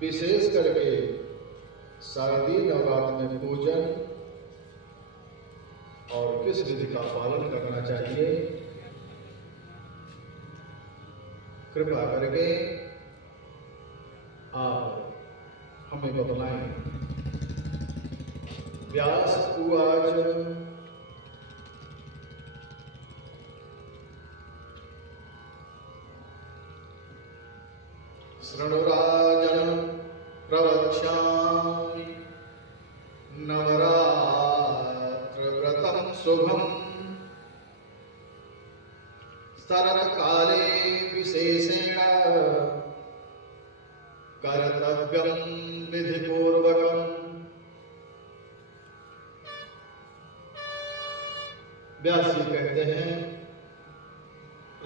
विशेष करके शारदीय नवरात्र में पूजन और किस विधि का पालन करना चाहिए, कृपा करके आप हमें बतलाएं। व्यास उवाच शृणुराजन् प्रवक्ष्यामि नवरात्रव्रतं शुभम् शरत्काले विशेषेण कर्तव्यं विधिपूर्वकम्। व्यास जी कहते हैं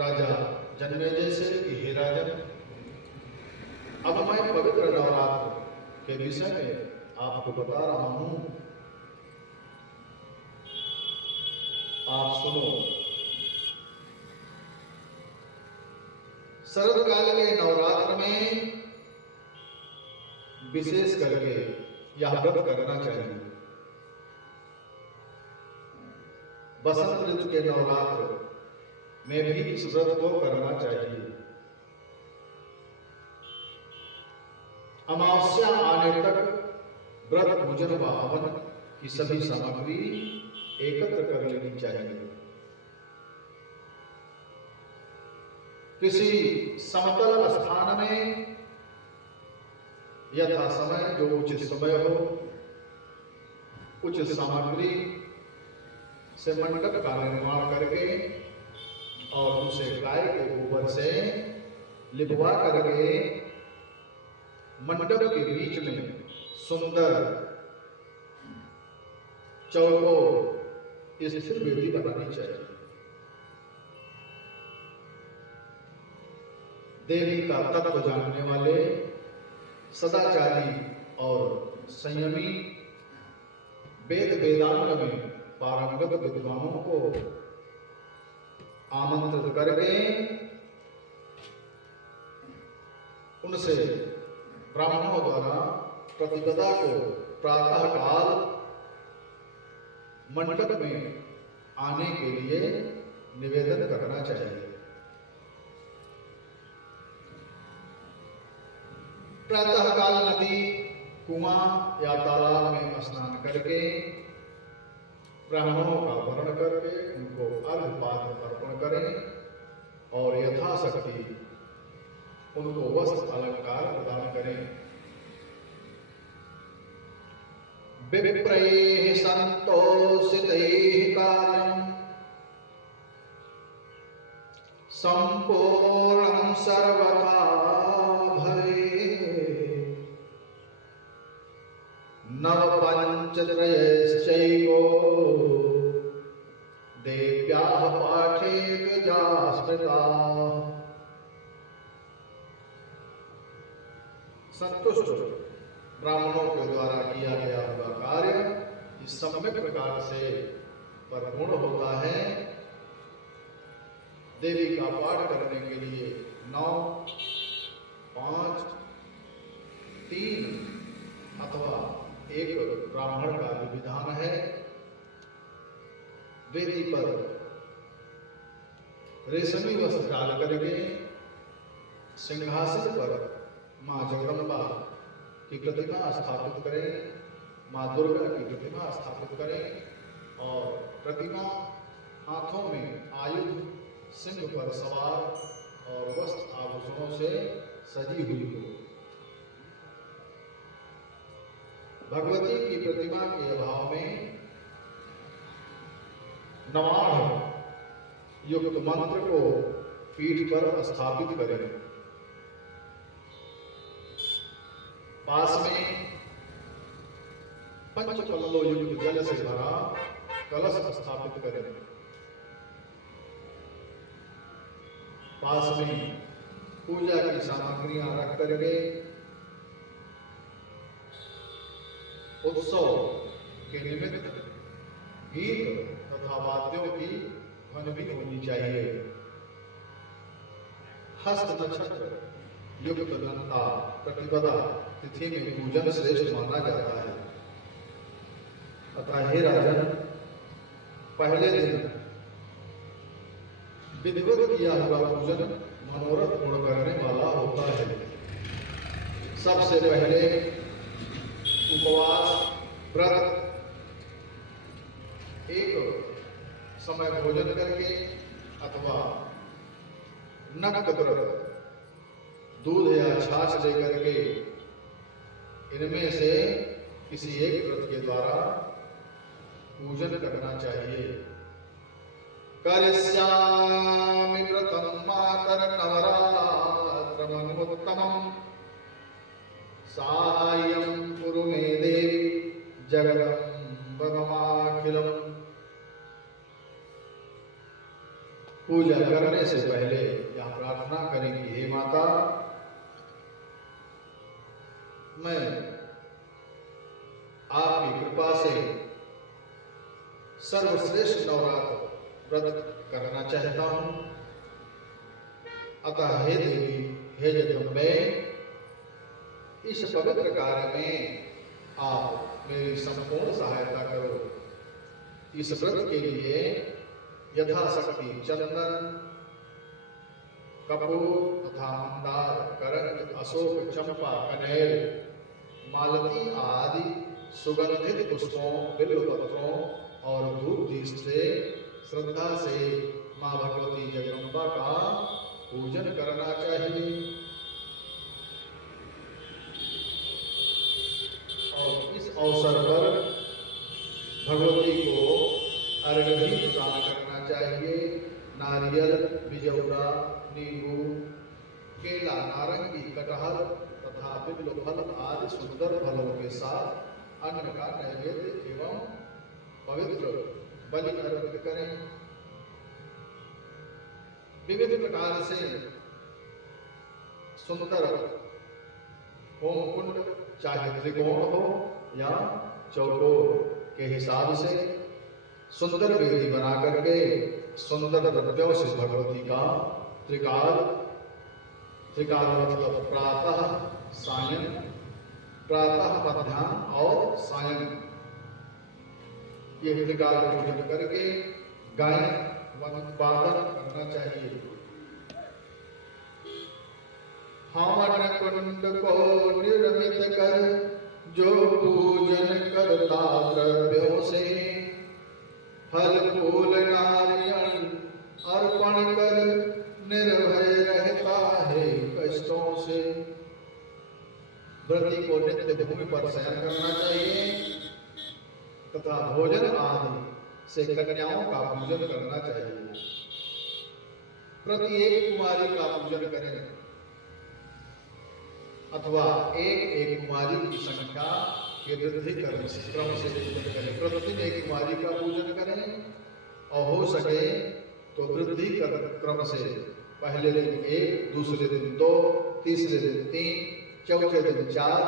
राजा जन्मेजय से कि हे राजन, अब मैं पवित्र नवरात्र के विषय में आपको बता रहा हूं, आप सुनो। शरदकाल के नवरात्र में विशेष करके यह व्रत करना चाहिए। बसंत ऋतु के नवरात्र में भी इस व्रत को करना चाहिए। अमावस्या आने तक व्रत पूजन व हवन की सभी सामग्री एकत्र कर लेनी चाहिए। किसी समतल स्थान में यथा समय, जो उचित समय हो, उचित सामग्री से मंडप का निर्माण करके और उसे गाय के गोबर से लिपवा करके मंडप के बीच में सुंदर चौकोर स्थिर वेदी बनानी चाहिए। देवी का तत्व जानने वाले सदाचारी और संयमी वेद वेदांग में पारंगत विद्वानों को आमंत्रित करके उनसे ब्राह्मणों द्वारा प्रतिपदा को प्रातः काल मंडप में आने के लिए निवेदन करना चाहिए। प्रातः काल नदी, कुआं या तालाब में स्नान करके ब्राह्मणों का वर्ण करके उनको अर्घ्यपाद्य अर्पण करें और यथाशक्ति उनको वस्त्र अलंकार प्रदान करें। विप्रैः संतोषितैः कार्यं संपूर्णं सर्वथा भवेत्। नवपञ्चत्रयश्चैको देव्याः पाठेतुजा स्मृताः। संतुष्ट ब्राह्मणों के द्वारा किया गया हुआ कार्य इस सम्यक प्रकार से परिपूर्ण होता है। देवी का पाठ करने के लिए 9, 5, 3 अथवा 1 ब्राह्मण का विधान है। वेदी पर रेशमी वस्त्र डाल करके सिंहासन पर मां जगदम्बा की प्रतिमा स्थापित करें, मां दुर्गा की प्रतिमा स्थापित करें और प्रतिमा हाथों में आयुध, सिंह पर सवार और वस्त्र आभूषणों से सजी हुई हो। भगवती की प्रतिमा के अभाव में नवाढ़ युक्त मंत्र को पीठ पर स्थापित करें। पास में पंचपल्लो युक्त जल से भरा कलश स्थापित करें। पास में पूजा की सामग्रियां रख करके उत्सव के निमित्त गीत तथा वाद्यों की ध्वनि भी होनी चाहिए। हस्त नक्षत्र युक्त नन्दा प्रतिपदा तिथि में पूजन श्रेष्ठ माना जाता है। अतः हे राजन, पहले दिन विधिवत किया हुआ पूजन मनोरथ पूर्ण करने वाला होता है। सबसे पहले उपवास व्रत एक समय भोजन करके अथवा नक्त व्रत दूध या छाछ लेकर के इनमें से किसी एक व्रत के द्वारा पूजन करना चाहिए। करिष्यामि व्रतं मातर नवरात्रमनुत्तमं साहाय्यं कुरु मे देवी जगदम्ब ममाखिलम्। पूजा करने से पहले यह प्रार्थना करें कि हे माता, मैं आपकी कृपा से सर्वश्रेष्ठ नवरात्र व्रत करना चाहता हूं। अतः हे देवी, हे जगदम्बे, इस पवित्र कार्य में आप मेरी संपूर्ण सहायता करो। इस व्रत के लिए यथाशक्ति चंदन, कपूर तथा मंदार, करंज, अशोक, चंपा, कनेर, मालती आदि सुगंधित पुष्पों, बिल्वपत्रों और धूप दीप से श्रद्धा से मां भगवती जगदम्बा का पूजन करना चाहिए। और इस अवसर पर भगवती को अर्घ्य भी प्रदान करना चाहिए। नारियल, बिजौरा, नींबू, केला, नारंगी, कटहल तथा बिल्व फल आदि सुंदर फलों के साथ अन्न का नैवेद्य एवं पवित्र बलि अर्पित करें। विविध प्रकार से सुंदर होम कुंड, चाहे त्रिकोण हो या चौकोर के हिसाब से सुंदर वेदी बना करके सुंदर द्रव्यों से भगवती का त्रिकाल मतलब प्रातः सायं, प्रातः मध्याह्न और सायं, ये त्रिकाल पूजन करके गायन वादन करना चाहिए। हवन कुंड को निर्मित कर जो पूजन करता द्रव्यों से, फल फूल नारियल अर्पण कर निर्भय रहता है कष्टों से। व्रती को नित्य भूमि पर शयन करना चाहिए तथा भोजन आदि से कन्याओं का पूजन करना चाहिए। प्रत्येक कुमारी का पूजन करें अथवा एक कुमारी की संख्या के वृद्धि क्रम से पूजन करें। प्रतिदिन एक कुमारी का पूजन करें और हो सके तो वृद्धि क्रम से पहले दिन 1, दूसरे दिन 2, तीसरे दिन 3, चौथे दिन 4,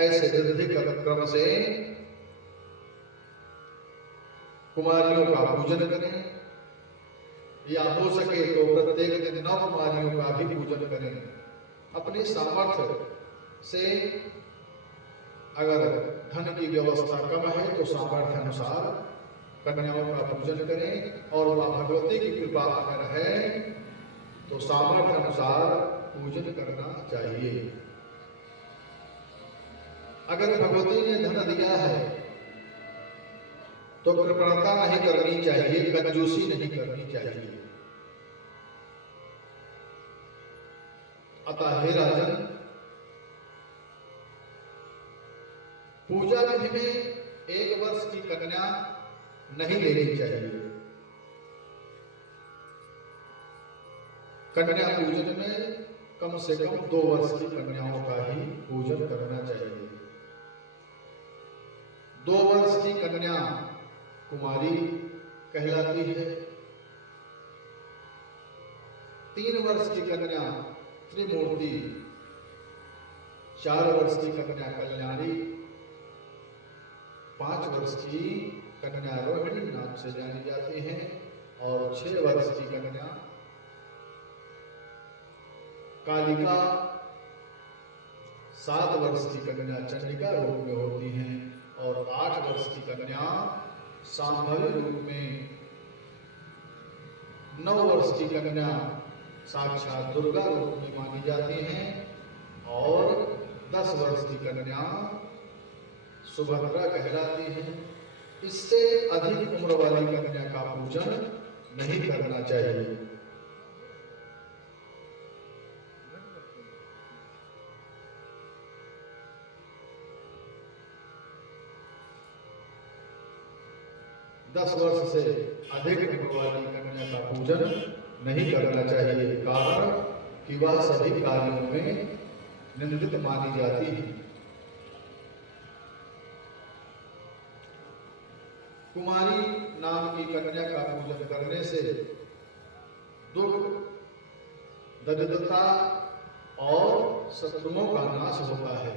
ऐसे वृद्धि क्रम से कुमारियों का पूजन करें। या हो सके तो प्रत्येक दिन 9 कुमारियों का भी पूजन करें। अपनी सामर्थ्य से अगर धन की व्यवस्था कम है तो सामर्थ्य अनुसार कन्याओं का पूजन करें, और मां भगवती की कृपा अगर है तो सामर्थ्य अनुसार पूजन करना चाहिए। अगर भगवती ने धन दिया है तो कृपणता नहीं करनी चाहिए, कंजूसी नहीं करनी चाहिए। अतः हे राजन, पूजा विधि में 1 वर्ष की कन्या नहीं लेनी चाहिए। कन्या पूजन में कम से कम 2 वर्ष की कन्याओं का ही पूजन करना चाहिए। 2 वर्ष की कन्या कुमारी कहलाती है। 3 वर्ष की कन्या त्रिमूर्ति, 4 वर्ष की कन्या कल्याणी, 5 वर्ष की कन्या रोहिणी नाम से जानी जाती हैं, और 6 वर्ष की कन्या कालिका 7 वर्ष की कन्या चंडिका रूप में होती हैं और 8 वर्ष की कन्या सांभवी रूप में, 9 वर्ष की कन्या साक्षात दुर्गा रूप में मानी जाती हैं और 10 वर्ष की कन्या सुभद्रा कहलाती है। इससे अधिक उम्र वाली कन्या का पूजन नहीं करना चाहिए। दस वर्ष से अधिक उम्र वाली कन्या का पूजन नहीं करना चाहिए, कारण कि वह सभी कार्यों में निंदित मानी जाती है। कुमारी नाम की कन्या का पूजन करने से दुख, दरिद्रता और शत्रुओं का नाश होता है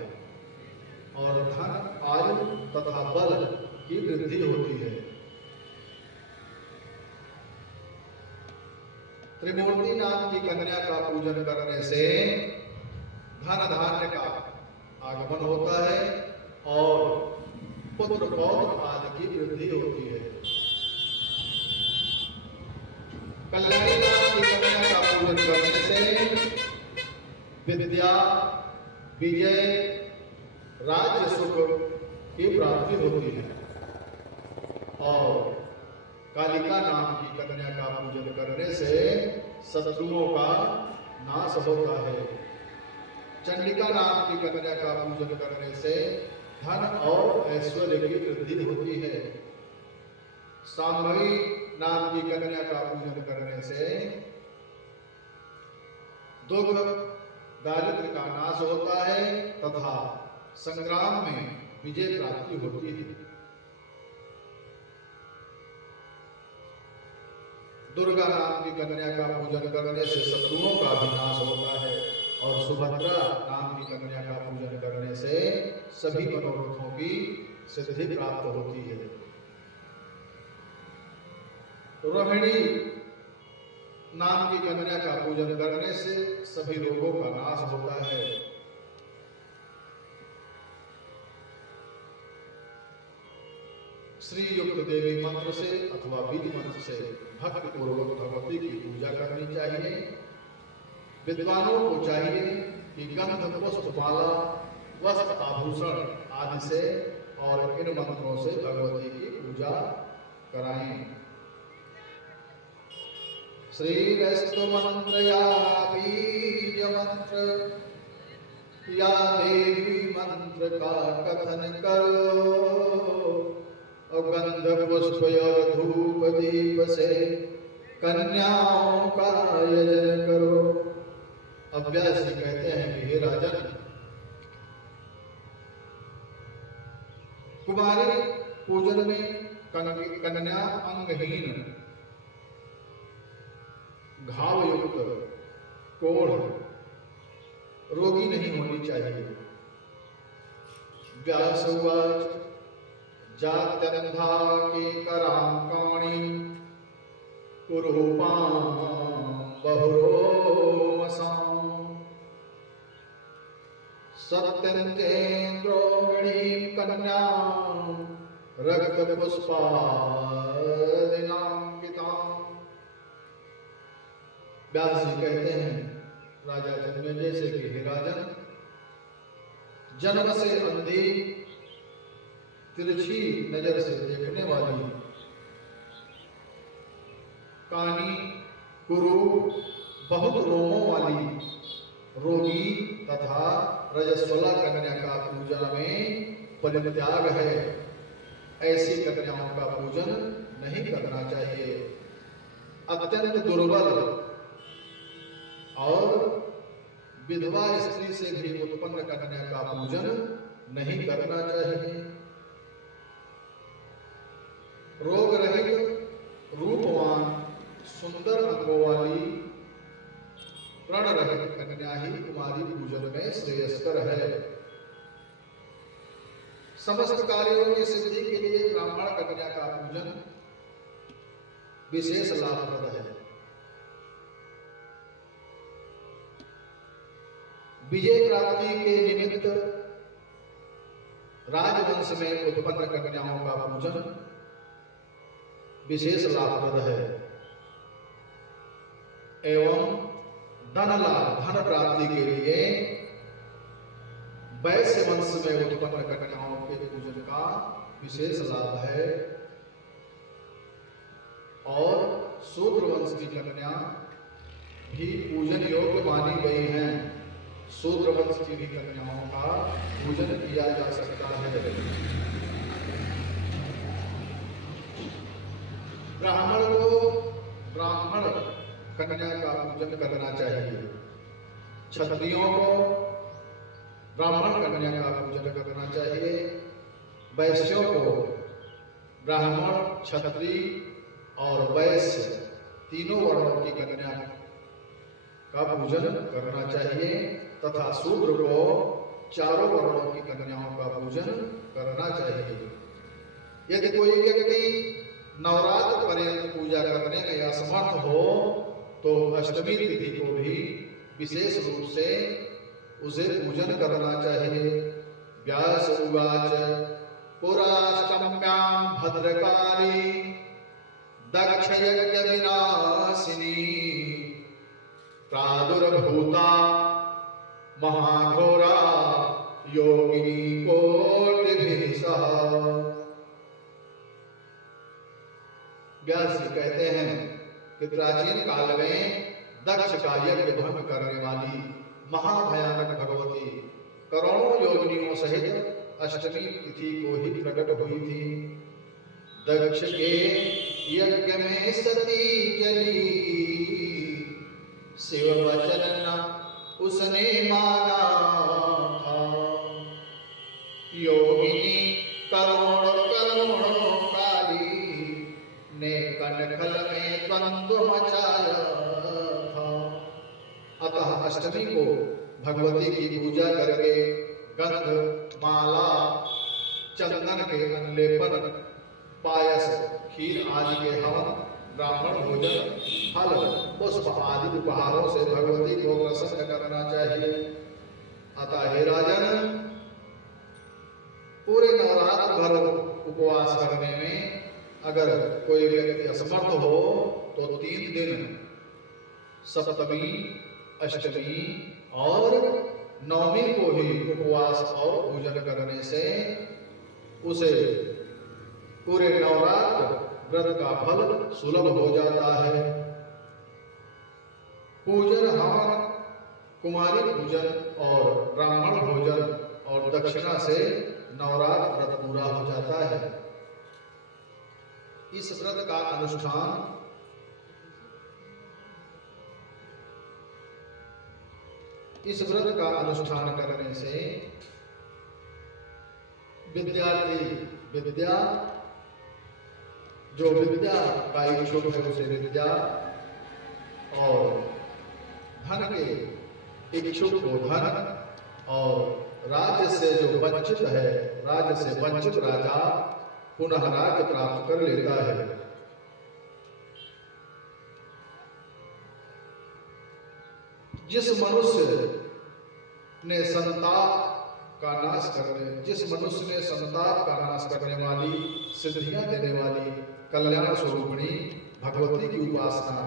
और धन, आयु तथा बल की वृद्धि होती है। त्रिमूर्ति नाम की कन्या का पूजन करने से धन धान्य का आगमन होता है और पुत्र पौत्र आदि की वृद्धि होती है। कल्याणी नाम की कन्या का पूजन करने से विद्या, विजय, राज्य सुख की प्राप्ति होती है और कालिका नाम की कन्या का पूजन करने से शत्रुओं का नाश होता है। चंडिका नाम की कन्या का पूजन करने से धन और ऐश्वर्य की वृद्धि होती है। सांभवी नाम की कन्या का पूजन करने से दुख, दारिद्र्य का नाश होता है तथा संग्राम में विजय प्राप्ति होती है। दुर्गा नाम की कन्या का पूजन करने से शत्रुओं का भी नाश होता है और सुभद्रा नाम की कन्या का पूजन करने से सभी मनोरथों की सिद्धि प्राप्त होती है। रोहिणी नाम की कन्या का पूजन करने से सभी रोगों का नाश होता है। श्री युक्त देवी मंत्र से अथवा बीज मंत्र से भक्ति पूर्वक भगवती की पूजा करनी चाहिए। विद्वानों को चाहिए कि गंध, पुष्प, माला, वस्त्र, आभूषण आदि से और इन मंत्रों से भगवती की पूजा कराएं। श्रीरस्तु मंत्र या बीज मंत्र या देवी मंत्र का कथन करो और गंध, पुष्प और धूप दीप से कन्याओं का यजन करो। अभ्यास जी कहते हैं कि हे राजन, कुमारी पूजन में कन्या अंगहीन, घाव युक्त, कोढ़, रोगी नहीं होनी चाहिए। व्यासुवाच जात्यंधा के करांकाणी कुरूपां बहुरोमसां सत्यन्तेन्द्रोगणीं कन्यां रक्तपुष्पादिनांकितां। व्यास जी कहते हैं राजा जन्मेजय से कि हे राजन, जन्म से अंधी, तिरछी नजर से देखने वाली, कानी, कुरूप, बहुत रोमों वाली, रोगी तथा रजस्वला कन्या का पूजा में परित्याग है। ऐसी कन्याओं का पूजन नहीं करना चाहिए। अत्यंत दुर्बल और विधवा स्त्री से भी उत्पन्न कन्या का पूजन नहीं करना चाहिए। रोग रहित, रूपवान, सुंदर अंगों वाली, प्रण रहित कन्या ही कुमारी पूजन में श्रेयस्कर है। समस्त कार्यों की सिद्धि के लिए ब्राह्मण कन्या का पूजन विशेष लाभप्रद है। विजय प्राप्ति के निमित्त राजवंश में उत्पन्न कन्याओं का पूजन विशेष लाभप्रद है एवं धन लाभ धन प्राप्ति के लिए वैश्य वंश में उत्पन्न कन्याओं के पूजन का विशेष लाभ है और शूद्र वंश की कन्या भी पूजन योग्य मानी गई हैं। शूद्र वंश की भी कन्याओं का पूजन किया जा सकता है। ब्राह्मण को ब्राह्मण कन्या का पूजन करना चाहिए। क्षत्रियों को ब्राह्मण कन्या का पूजन करना चाहिए। वैश्यों को ब्राह्मण क्षत्रिय और वैश्य तीनों वर्णों की कन्या का पूजन करना चाहिए तथा शूद्र को चारों वर्णों की कन्याओं का पूजन करना चाहिए। यदि कोई व्यक्ति नवरात्र पर्यंत पूजा करने में असमर्थ हो तो अष्टमी तिथि को भी विशेष रूप से उसे पूजन करना चाहिए। व्यास उवाच पुराष्टम्यां भद्रकाली दक्ष यज्ञ विनाशिनी प्रादुर्भूता महाघोरा योगिनी कोटिभिः सह। व्यास जी कहते हैं कि प्राचीन काल में दक्ष का यज्ञ भंग करने वाली महाभयानक भगवती करोड़ों योगिनियों सहित अष्टमी तिथि को ही प्रकट हुई थी। दक्ष के यज्ञ में सती जली शिव वचन न उसने माना था। योगिनी करोड़ों करोड़ों काली ने कनखल में द्वंद्व मचाया था। अतः अष्टमी को भगवती की पूजा करके गंध माला चंदन के अनलेपन पायस खीर आदि के हवन ब्राह्मण भोजन फल पुष्प आदि उपहारों से भगवती को प्रसन्न करना चाहिए। अतः हे राजन पूरे नवरात्र भर उपवास करने में अगर कोई व्यक्ति असमर्थ हो तो 3 दिन सप्तमी अष्टमी और नवमी को ही उपवास और पूजन करने से उसे पूरे नवरात्र व्रत का फल सुलभ हो जाता है। पूजन हवन कुमारी पूजन और ब्राह्मण भोजन और दक्षिणा से नवरात्र व्रत पूरा हो जाता है। इस व्रत का अनुष्ठान करने से विद्यार्थी विद्या का इच्छुक है उसे विद्या और धन के इच्छुक को धन और राज्य से जो वंचित है राज्य से वंचित राजा पुनः राज्य प्राप्त कर लेता है। जिस मनुष्य ने संताप का नाश करने वाली सिद्धियां देने वाली कल्याण स्वरूपिणी भगवती की उपासना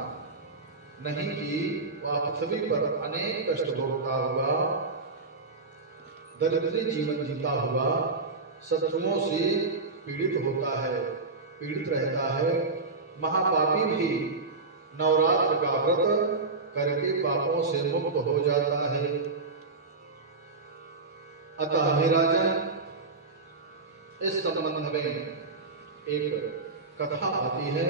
नहीं की वह पृथ्वी पर अनेक कष्ट भोगता हुआ दरिद्री जीवन जीता हुआ शत्रुओं से पीड़ित रहता है। महापापी भी नवरात्र का व्रत करके पापों से मुक्त हो जाता है। अतः हे राजन इस संबंध में एक कथा आती है।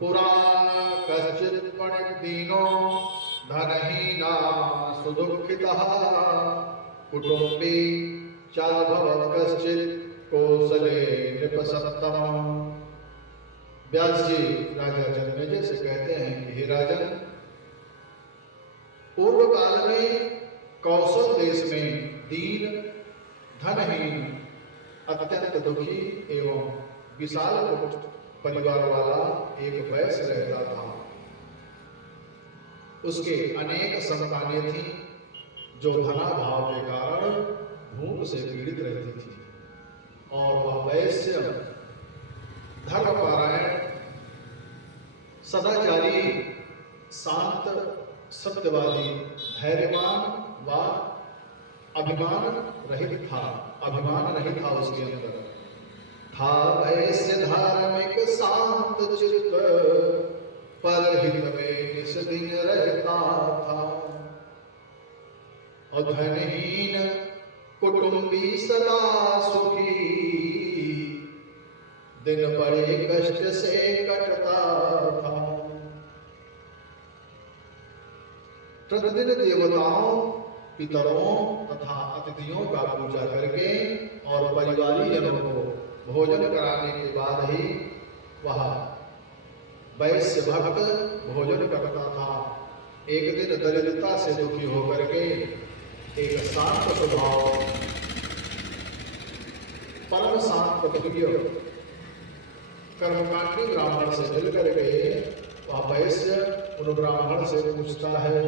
पुरा कश्चित् पणिदीनो धनहीना सुदुःखितः कुटुम्बी चाभवत् कश्चित् कौसले नृपसत्तम। व्यास जी राजा जन्मेजय से कहते हैं कि हे राजन पूर्व काल में कौशल देश में दीन धनहीन अत्यंत दुखी एवं विशाल परिवार वाला एक वैश्य रहता था। उसके अनेक संतानें थीं जो धनाभाव के कारण भूख से पीड़ित रहती थी, और वह वैश्य धर्मपरायण, सदाचारी, शांत, सत्यवादी, धैर्यवान व अभिमान रहित था। अभिमान नहीं था उसके अंदर। था वैश्य धार्मिक शांत चित्त, परहित में निस दिन रहता था। और धनहीन कुटुंबी सदा सुखी, दिन बड़े कष्ट से कटता था। प्रतिदिन देवताओं, पितरों तथा अतिथियों का पूजा करके और परिवारीजनों को भोजन कराने के बाद ही वह वैश्य भक्त भोजन करता था। एक दिन दरिद्रता से दुखी होकर के एक शांत स्वभाव, परम शांत प्रिय कर्मकांडी ब्राह्मण से मिल करके वह वैश्य उन ब्राह्मण से पूछता है।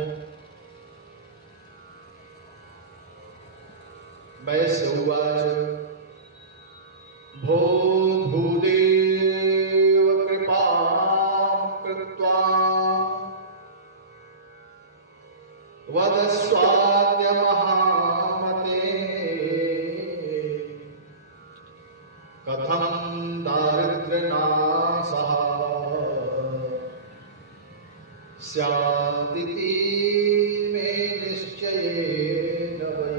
वैश्य उवाच, भो भूदेव कृपां कृत्वा वदस्वाद्य महामते, कथं दारिद्र्यनाशः स्यादिति मे निश्चयेन वै।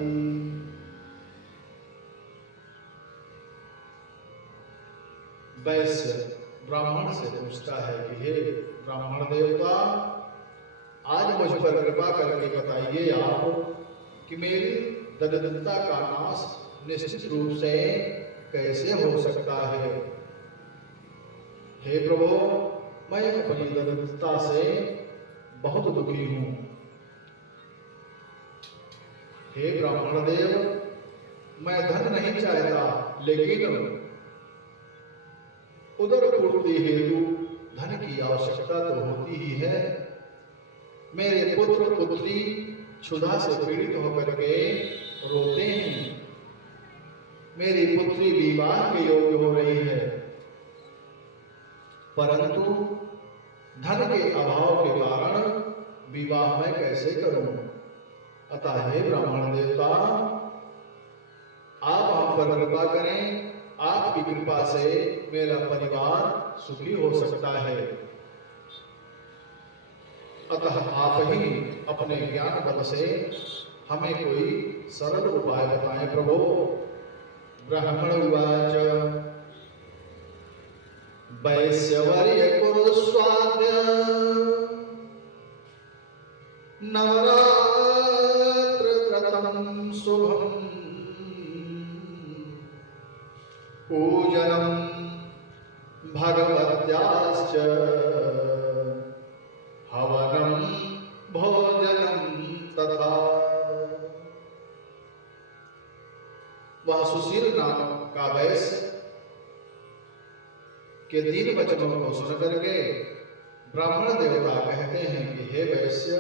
वैश्य ब्राह्मण से पूछता है कि हे ब्राह्मण देवता, आज मुझ पर कृपा करके बताइए आप कि मेरी दरिद्रता का नाश निश्चित रूप से कैसे हो सकता है। हे प्रभु, मैं अपनी दरिद्रता से बहुत दुखी हूं। हे ब्राह्मण देव, मैं धन नहीं चाहता, लेकिन उदर पूर्ति हेतु धन की आवश्यकता तो होती ही है। मेरे पुत्र पुत्री क्षुधा से पीड़ित होकर के रोते हैं। मेरी पुत्री विवाह के योग्य हो रही है, परंतु धन के अभाव के कारण विवाह मैं कैसे करूं। अतः हे ब्राह्मण देवता, आप हम पर कृपा करें। आपकी कृपा से मेरा परिवार सुखी हो सकता है। अतः आप ही अपने ज्ञान बल से हमें कोई सरल उपाय बताएं प्रभु। ब्राह्मण उवाच, वैश्यवर्य कुरुस्वाद्य नवरात्र व्रतं शुभम्, पूजनं भगवत्याश्च हवनं भोजनं तथा। वह सुशील नाम का वैश्य के 3 वचनों को सुन करके ब्राह्मण देवता कहते हैं कि हे वैश्य,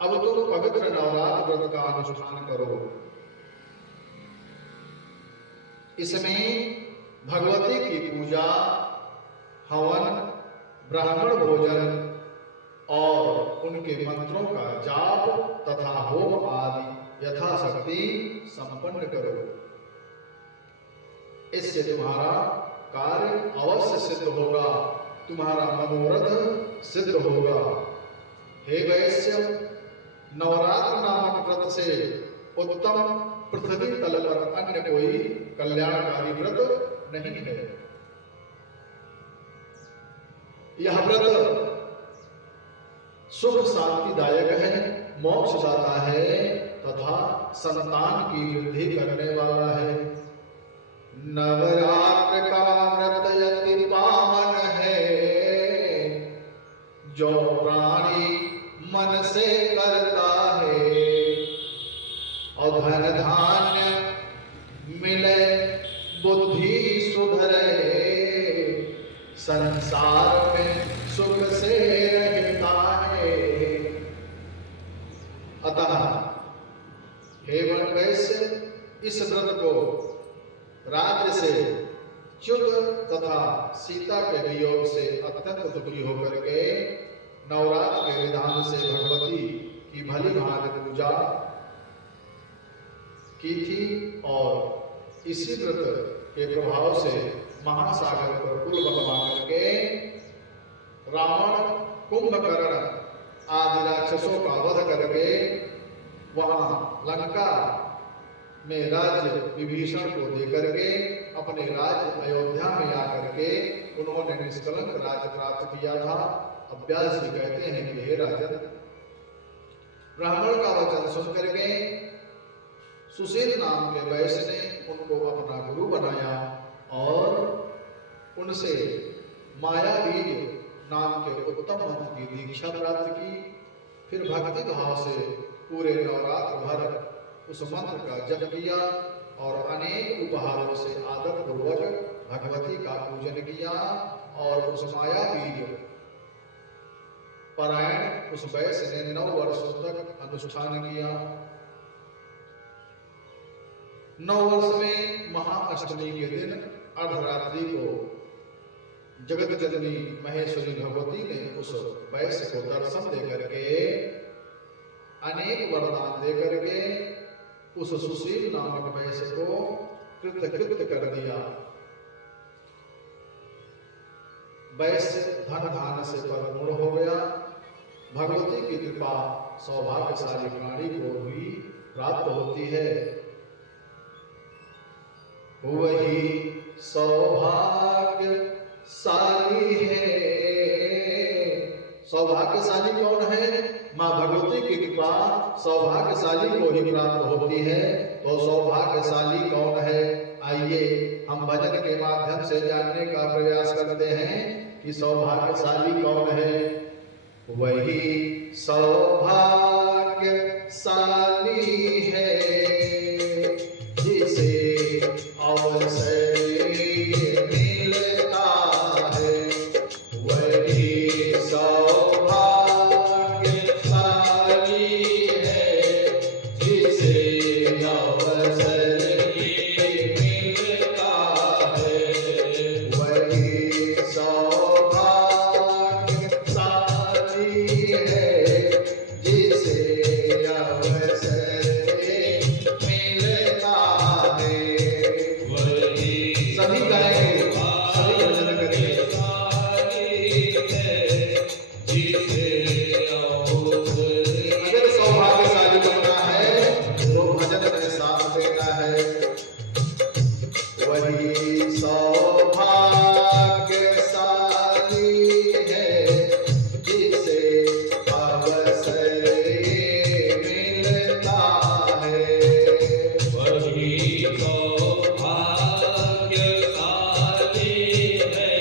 अब तुम पवित्र नवरात्र व्रत का अनुष्ठान करो। इसमें भगवती की पूजा, हवन, ब्राह्मण भोजन और उनके मंत्रों का जाप तथा होम आदि यथाशक्ति संपन्न करो। इससे तुम्हारा कार्य अवश्य सिद्ध होगा, तुम्हारा मनोरथ सिद्ध होगा। हे वैश्य, नवरात्र नामक व्रत से उत्तम पृथ्वी तल पर अन्य कोई कल्याणकारी व्रत नहीं है। यह व्रत सुख शांतिदायक है, मोक्षदाता है तथा संतान की वृद्धि करने वाला है। नवरात्र का व्रत अति पावन है, जो प्राणी मन से करता है और धन धान्य मिले, बुद्धि सुधरे, संसार में सुख से रहता है। अतः हे वन वैश्य, इस व्रत को राज्य से च्युत तथा सीता के वियोग से अत्यंत दुखी होकर के नवरात्र के विधान से भगवती की भली भांति पूजा की थी और इसी व्रत के प्रभाव से महासागर पर पुल बनवा करके रावण, कुंभकर्ण आदि राक्षसों का वध करके वहां लंका में राज्य विभीषण को देकर के अपने राज्य अयोध्या में आकर के उन्होंने निष्कलंक राज्य प्राप्त किया था। अभ्यास जी कहते हैं कि हे राजन, ब्राह्मण का वचन सुनकर के सुशील नाम के वैश्य ने उनको अपना गुरु बनाया और उनसे मायावीर नाम के उत्तम मंत्र की दीक्षा प्राप्त की। फिर भक्ति भाव से पूरे नवरात्र भर उस मंत्र का जप किया और अनेक उपहारों से आदर पूर्वक भगवती का पूजन किया और उस मायावीर परायण उस वैश्य ने 9 वर्षों तक अनुष्ठान किया। 9 वर्ष में महाअष्टमी के दिन अर्धरात्रि को जगत जननी महेश्वरी भगवती ने उस वैश्य को दर्शन देकर के अनेक वरदान देकर के उस सुशील नामक वैश्य को कृतकृत्य कर दिया। वैश्य धन धान से परिपूर्ण हो गया। भगवती की कृपा सौभाग्यशाली प्राणी को भी प्राप्त होती है। वही सौभाग्यशाली है। सौभाग्यशाली कौन है? माँ भगवती की कृपा सौभाग्यशाली को ही प्राप्त होती है। तो सौभाग्यशाली कौन है? आइए हम भजन के माध्यम से जानने का प्रयास करते हैं कि सौभाग्यशाली कौन है। वही सौभाग्यशाली है जिसे अवसर मिलता है। वही सौभाग्यशाली है जिसे अवसर मिलता है। वही सौभाग्यशाली है जिसे अवसर मिलता है। सभी गाएंगे, सभी भजन करेंगे। अगर सौभाग्यशाली बनना है तो भजन में साथ देना है। वही सौभाग्यशाली है जिसे अवसर मिलता है। वही सौभाग्यशाली है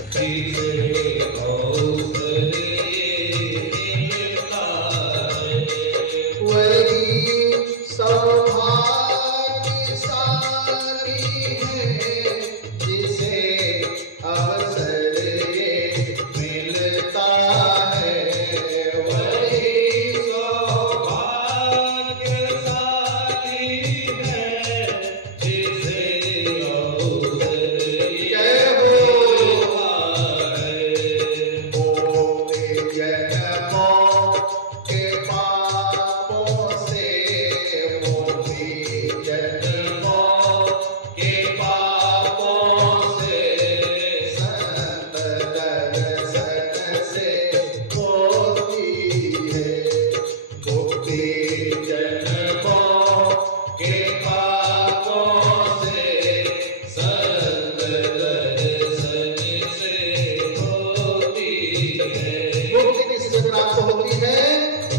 जिसे अवसर मिलता है। वही सौभाग्यशाली है जिसे अवसर मिलता है। वही सौभाग्यशाली है जिसे अवसर जय हो। मिलता है। मोक्ति जन्मों के पापों से, संत दर्शन से होती है। मुक्ति जन्मों के पापों से, संत दर्शन से होती है। मुक्ति किससे प्राप्त होती है?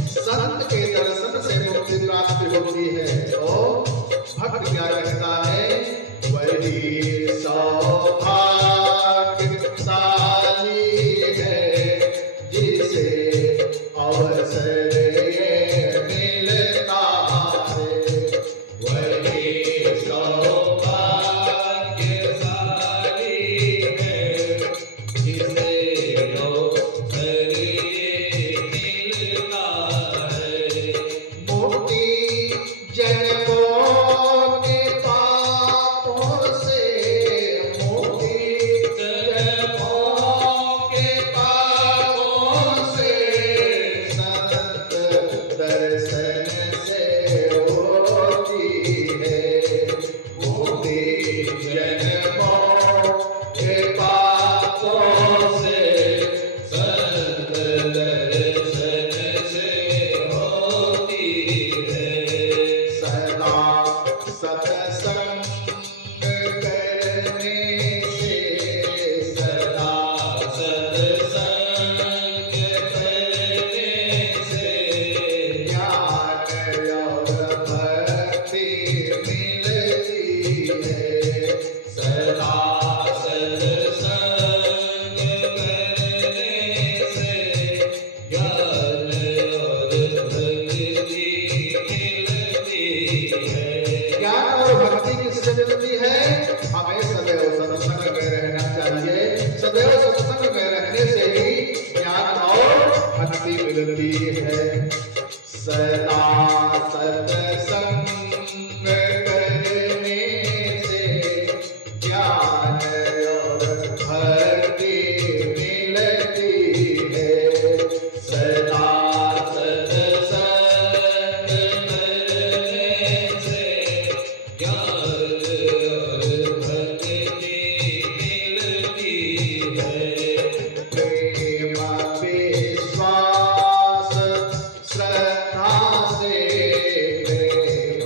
संत के दर्शन से मुक्ति प्राप्त होती है। तो भक्त क्या कहता है? वही सौभाग्यशाली है जिसे अवसर मिलता है। वही सौभाग्यशाली है जिसे अवसर मिलता है। मिलती है। सदा सत्संग करने से ज्ञान और भक्ति मिलती है। सदा सत्संग करने से ज्ञान और भक्ति मिलती है। प्रेम विश्वास श्रद्धा से प्रेम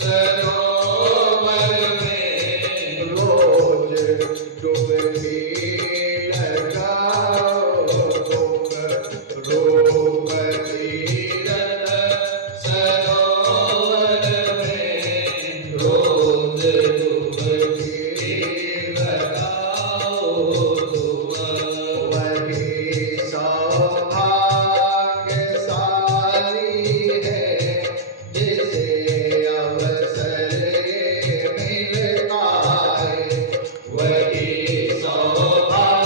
सरोवर में रोज डुबकी लगाओ तुम रूप तीरथ सरोवर में रोज डुबकी लगाओ तुम। वही सौभाग्यशाली है जिसे अवसर ये मिलता है। वही सौभाग्यशाली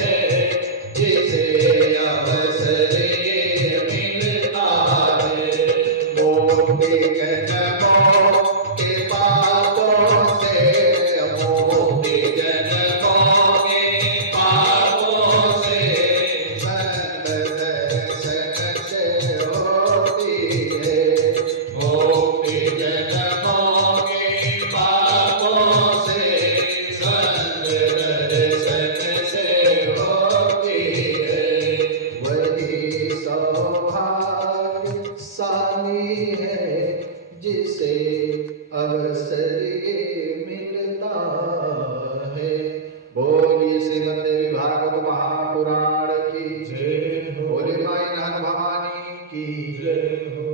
है जिसे अवसर ये मिलता है। मोटी जन्मों के पापों से मोटी जन्मों के पापों से दर्शन से होती है। मोटी जन्मों के पापों से संग दर्शन से होती है। वही सौभाग्यशाली है जिसे अवसर ये मिलता है। बोलिए श्रीमद्देवी भागवत महापुराण की जय हो। बोले माई नाथ भवानी की जय हो।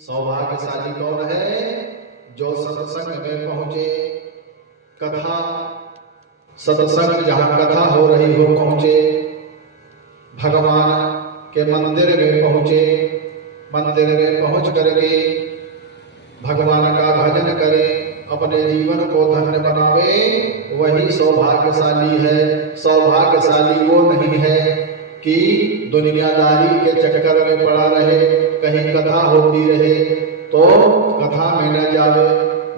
सौभाग्यशाली कौन है? जो सत्संग में पहुंचे, कथा सत्संग जहां कथा हो रही हो पहुंचे, भगवान के मंदिर में पहुंचे, मंदिर में पहुंच करके भगवान का भजन करे, अपने जीवन को धन्य बनावे, वही सौभाग्यशाली है। सौभाग्यशाली वो नहीं है कि दुनियादारी के चक्कर में पड़ा रहे, कहीं कथा होती रहे तो कथा में न जावे,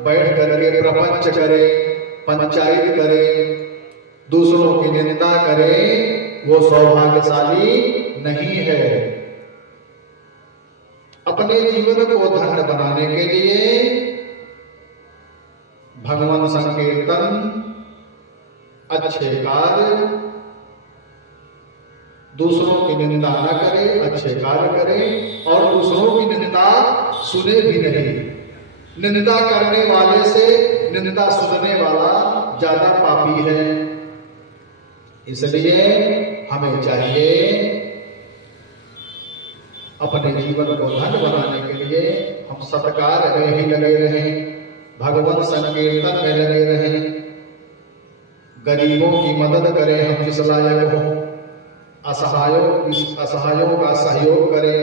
बैठ करके प्रपंच करे, पंचायत करे, दूसरों की निंदा करे, वो सौभाग्यशाली नहीं है। अपने जीवन को धन्य बनाने के लिए भगवान संकीर्तन, अच्छे कार्य, दूसरों की निंदा न करे, अच्छे कार्य करे, और दूसरों की निंदा सुने भी नहीं। निंदा करने वाले से निंदा सुनने वाला ज्यादा पापी है। इसलिए हमें चाहिए अपने जीवन को धन्य बनाने के लिए हम सत्कार में ही लगे रहें, भगवत संकीर्तन में लगे रहें, गरीबों की मदद करें हम जिस लायक हों, असहायों का सहयोग करें,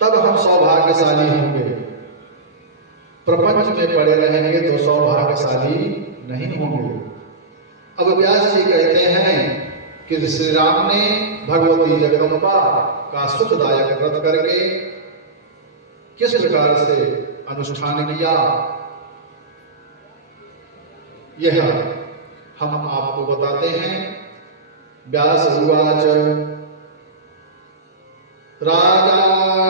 तब हम सौभाग्यशाली होंगे। प्रपंच में पड़े रहेंगे तो सौभाग्यशाली नहीं होंगे। अब व्यास जी कहते हैं कि श्री राम ने भगवती जगदम्बा का सुखदायक व्रत करके किस प्रकार से अनुष्ठान किया, यह हम आपको बताते हैं। व्यास उवाच राजा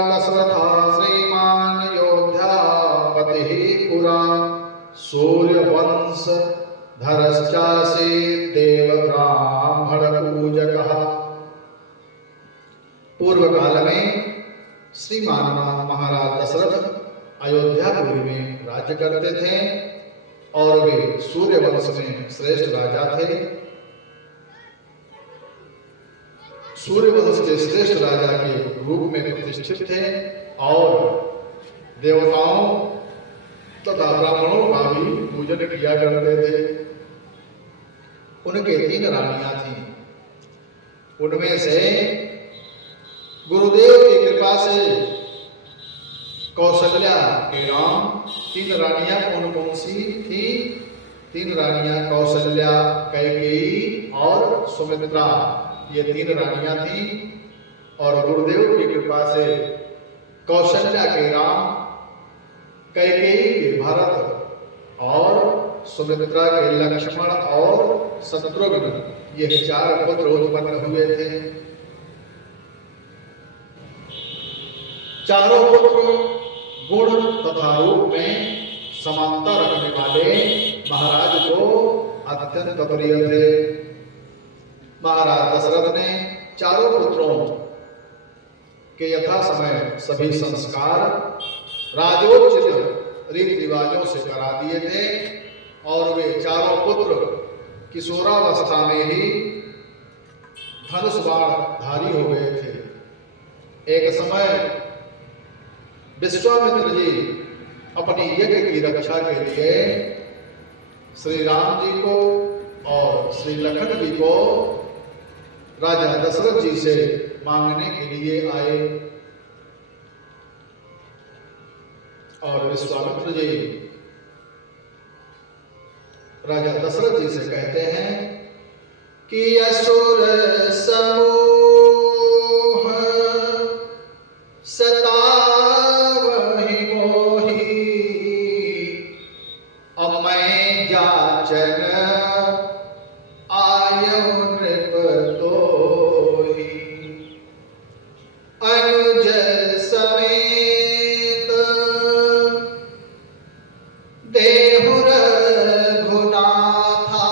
दशरथा श्रीमान योध्यापतिः पुरा सूर्यवंश धरश्चासी देव ब्राह्मण पूजकः। पूर्व काल में श्रीमान महाराज दशरथ अयोध्यापुरी में राज्य करते थे और वे सूर्य वंश में श्रेष्ठ राजा थे। सूर्य वंश के श्रेष्ठ राजा के रूप में प्रतिष्ठित थे और देवताओं तथा ब्राह्मणों का भी पूजन किया करते थे। उनके 3 रानियां थीं। उनमें से गुरुदेव की कृपा से कौशल्या के नाम 3 रानियां कौन सी थी? 3 रानियां कौशल्या, कैकेयी और सुमित्रा, ये 3 रानियां थी। और गुरुदेव की कृपा से कौशल्या के राम, कैकेयी के भरत और सुमित्रा के लक्ष्मण और शत्रुघ्न, ये 4 पुत्र उत्पन्न हुए थे। चारों पुत्र गुण तथा रूप में समानता रखने वाले महाराज को अत्यंत प्रिय थे। महाराज दशरथ ने चारों पुत्रों कि यथा समय सभी संस्कार राजोचित रीति रिवाजों से करा दिए थे और वे चारों पुत्र किशोरावस्था में ही धनुष बाणधारी हो गए थे। एक समय विश्वामित्र जी अपनी यज्ञ की रक्षा के लिए श्री राम जी को और श्री लखन जी को राजा दशरथ जी से मांगने के लिए आए और विश्वामित्र जी राजा दशरथ जी से कहते हैं कि असुर समूह सतावहि मोहि अब मैं जाचन आयो नृप तोहि अनुज समेत देहु रघुनाथा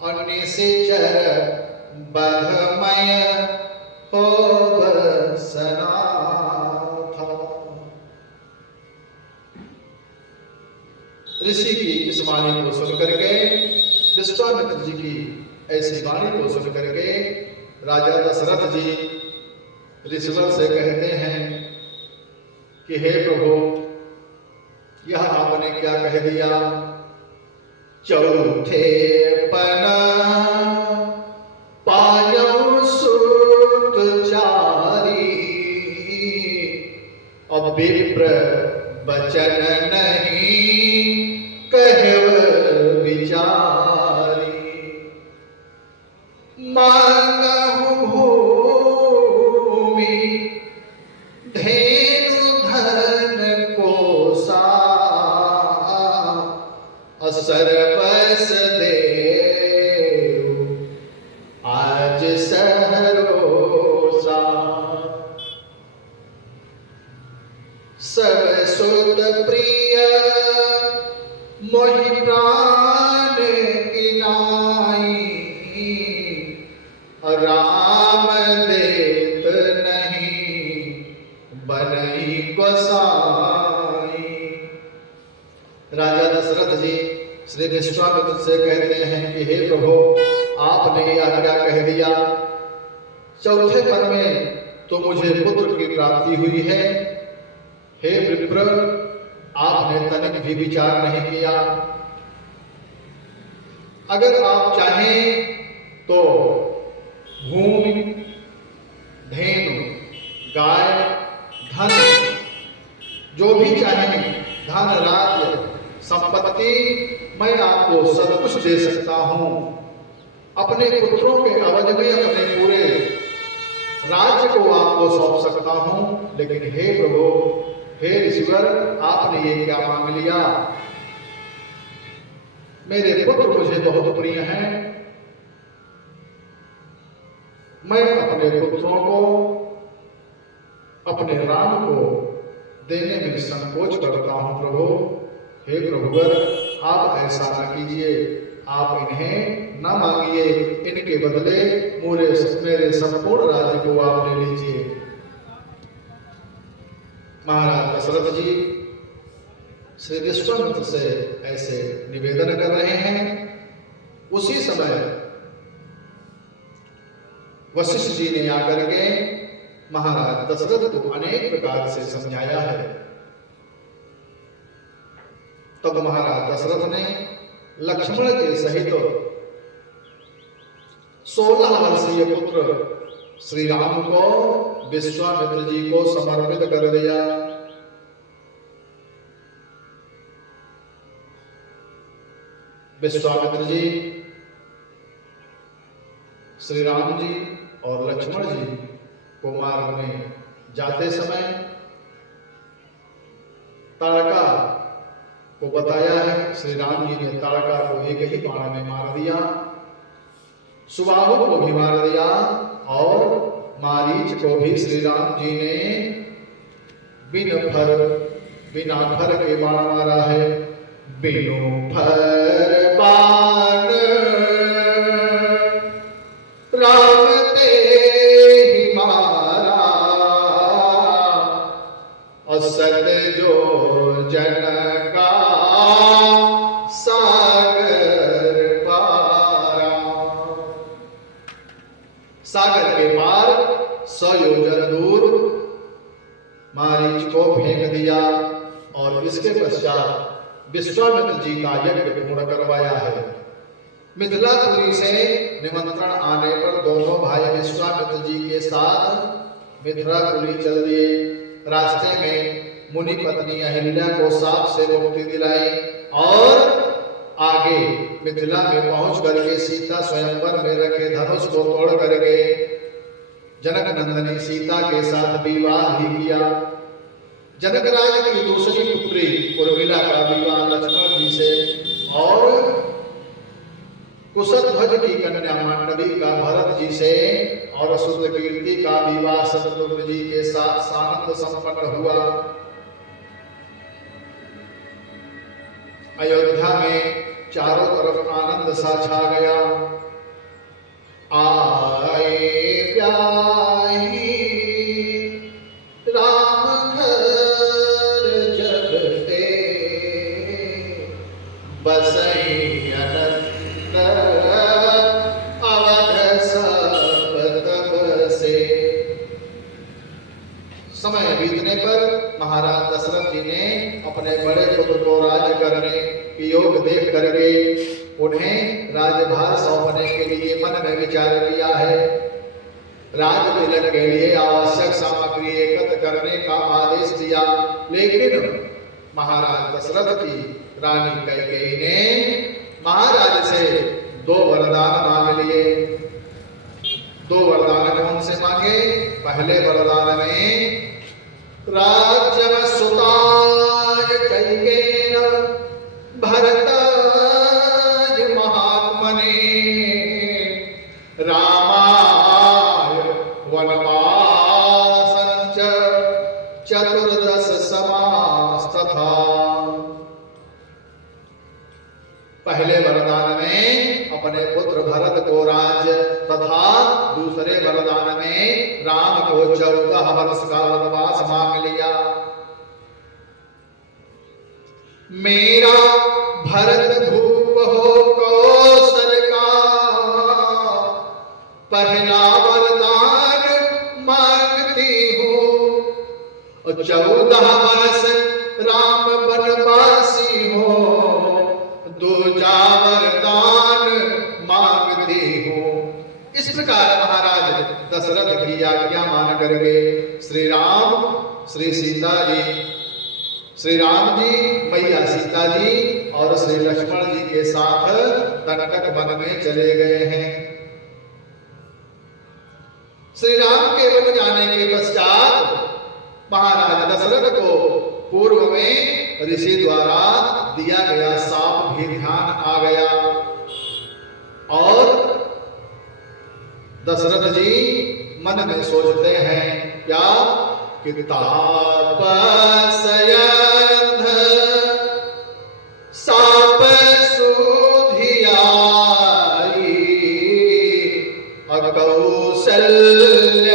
और निशिचर बधमय होव सनाथा। ऋषि की इस वाणी को सुनकर के विश्वामित्र जी की ऐसी वाणी को सुन करके राजा दशरथ जी ऋषिवर से कहते हैं कि हे प्रभु, यह आपने क्या कह दिया? चौथे पना पायौ सुत चारी और विप्र बचन नहीं कहव विचारी मांगहु भूमि धेनु धन कोसा सर्वस देव आज सहरोसा सब सुत प्रिय मोहि प्राण किनाई राम देत नहीं बनई गोसाई। राजा दशरथ जी श्री विश्वामित्र से कहते हैं कि हे प्रभु, आपने यह क्या कह दिया? चौथे पद में तो मुझे पुत्र की प्राप्ति हुई है। हे विप्र, आपने तनिक भी विचार नहीं किया। अगर आप चाहें तो भूमि, धेनु, गाय, धन, जो भी चाहें, धन, राज्य, संपत्ति, मैं आपको सब कुछ दे सकता हूं। अपने पुत्रों के अवध में अपने पूरे राज्य को आपको सौंप सकता हूं। लेकिन हे प्रभु, हे ऋषिवर, आपने ये क्या मांग लिया? मेरे पुत्र मुझे बहुत प्रिय हैं। मैं अपने पुत्रों को, अपने राम को देने में संकोच करता हूं प्रभु। हे प्रभुवर, आप ऐसा न कीजिए, आप इन्हें न मांगिए, इनके बदले मेरे संपूर्ण राज्य को आप ले लीजिए। महाराज दशरथ जी श्री विश्वामित्र से ऐसे निवेदन कर रहे हैं। उसी समय वशिष्ठ जी ने आकर के महाराज दशरथ को अनेक प्रकार से समझाया है। तब महाराज दशरथ ने लक्ष्मण के सहित 16 वर्षीय पुत्र श्री राम को विश्वामित्र जी को समर्पित कर दिया। विश्वामित्र जी श्री राम जी और लक्ष्मण जी को मार्ग में जाते समय ताड़का को बताया है। श्री राम जी ने ताड़का को एक ही बाण में मार दिया, सुबाहु को भी मार दिया और मारीच को भी श्री राम जी ने बिना फर के बाण मारा है। बिनु फर बाण राम तेहि असत जो जन का सागर पारा। सागर के पार 100 योजन दूर मारीच को फेंक दिया और इसके पश्चात विश्वामित्र जी का यज्ञ पूर्ण करवाया है। मिथिलापुरी से निमंत्रण आने पर दोनों भाई विश्वामित्र जी के साथ मिथिलापुरी चल दिए। रास्ते में मुनि पत्नी अहिल्या को साप से मुक्ति दिलाई और आगे मिथिला में पहुंच करके सीता स्वयंवर में रखे धनुष को तोड़ करके जनक नंदनी सीता के साथ विवाह भी किया। जनक राज की दूसरी पुत्री उर्मिला का विवाह लक्ष्मण जी से और कुशध्वज की कन्या मांडवी का भरत जी से और शुद्ध कीर्ति का विवाह शत्रुघ्न जी के साथ सानंद संपन्न हुआ। अयोध्या में चारों तरफ आनंद सा छा गया। आए प्याही राम घर जब ते बसई अनंत अवध सब तब से। समय बीतने पर महाराज दशरथ जी ने अपने बड़े पुत्र को राज्य करने की योग देख करके उन्हें राज्यभार सौंपने के लिए मन में विचार किया है। राज तिलक के लिए आवश्यक सामग्री एकत्र करने का आदेश दिया, लेकिन महाराज दशरथ की रानी कैकेयी ने महाराज से 2 वरदान मांग लिए। 2 वरदान कौन से मांगे? पहले वरदान में राज्य सुताय कैकेयी भरताय महात्मने रामाय वनवासं च 14 समास्तथा। पहले वरदान में अपने पुत्र भरत को राज्य तथा दूसरे वरदान में राम को 14 वर्ष का वनवास मांग लिया। मेरा भरत भूप हो कौशल का पहला वरदान मांगती हूँ। 14 वर्ष राम वनवासी हो दूजा वरदान मांगती हूँ। इस प्रकार महाराज दशरथ की आज्ञा मान करके श्री राम जी मैया सीता जी और श्री लक्ष्मण जी के साथ दंडक वन में चले गए हैं। श्री राम के वन जाने के पश्चात महाराज दशरथ को पूर्व में ऋषि द्वारा दिया गया शाप भी ध्यान आ गया और दशरथ जी मन में सोचते हैं क्या कि तापसयंध साप सुधियाई अकौशल्य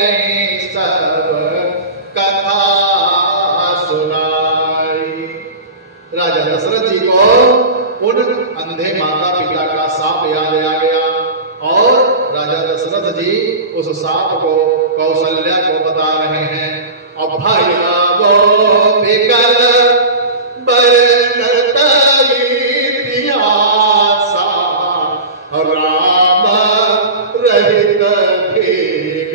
सब कथा सुनाई। राजा दशरथ जी को उन अंधे माता पिता का शाप याद आ गया और राजा दशरथ जी उस शाप को कौशल्या को बता रहे हैं। अभया वो विकल बरनतई पियासा राम रहित भेग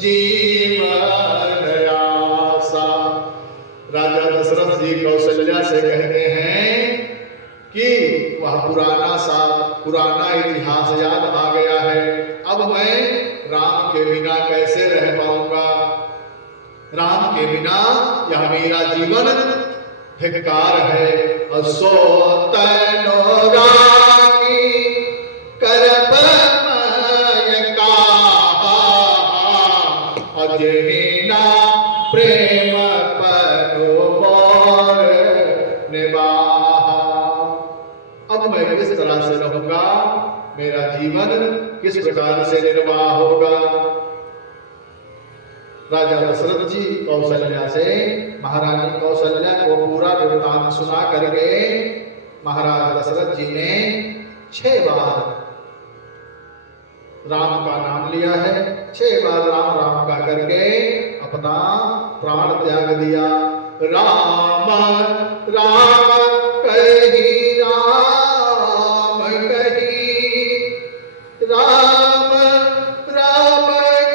जीवन आसा। राजा दशरथ जी कौशल्या से कहते हैं कि वह पुराना इतिहास याद आ गया है। अब मैं राम के बिना कैसे रह पाऊंगा? राम के बिना यह मेरा जीवन धिक्कार है। असो तनो राखी करपमय काहा अजहिना प्रेम पनो मोर निवाहा। अब मैं किस तरह से रहूंगा? मेरा जीवन किस प्रकार से निर्वाह होगा? राजा दशरथ जी कौशल्या से महारानी कौशल्या को पूरा वृत्तांत सुना करके महाराज दशरथ जी ने 6 बार राम का नाम लिया है। 6 बार राम राम का करके अपना प्राण त्याग दिया। राम राम कही राम कही, राम राम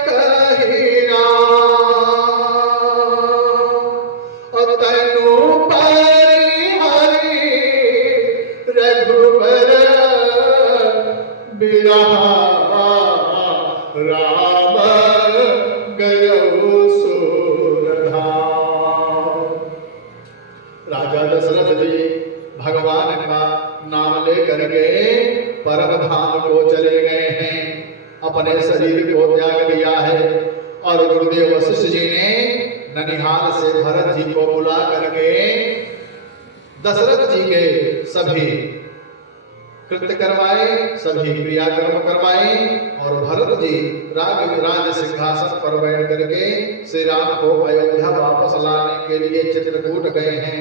कही राम, और तनु परिहरि रघुबर बिरहा, राम गयो सुरधाम। राजा दशरथ जी भगवान का नाम लेकर के परम धाम को चले गए हैं, अपने शरीर को त्याग दिया है। और गुरुदेव वशिष्ठ जी ने ननिहाल से भरत जी को बुला करके दशरथ जी के सभी कृत्य करवाए, सभी क्रियाक्रम करवाए, और भरत जी राज सिंहासन पर बैठ करके श्री राम को अयोध्या वापस लाने के लिए चित्रकूट गए हैं।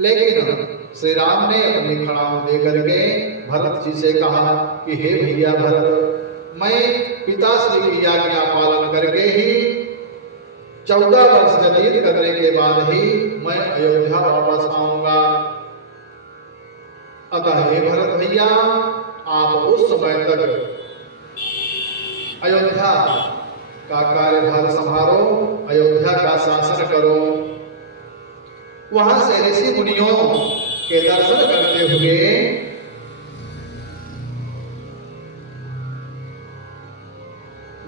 लेकिन श्री राम ने अपनी खड़ाऊ दे करके भरत जी से कहा कि हे भैया भरत, मैं पिताश्री की आज्ञा पालन करके ही 14 वर्ष व्यतीत करने के बाद ही मैं अयोध्या वापस आऊंगा। अतः हे भरत भैया, आप उस समय तक अयोध्या का कार्यभार संभालो, अयोध्या का शासन करो। वहां से ऋषि मुनियों के दर्शन करते हुए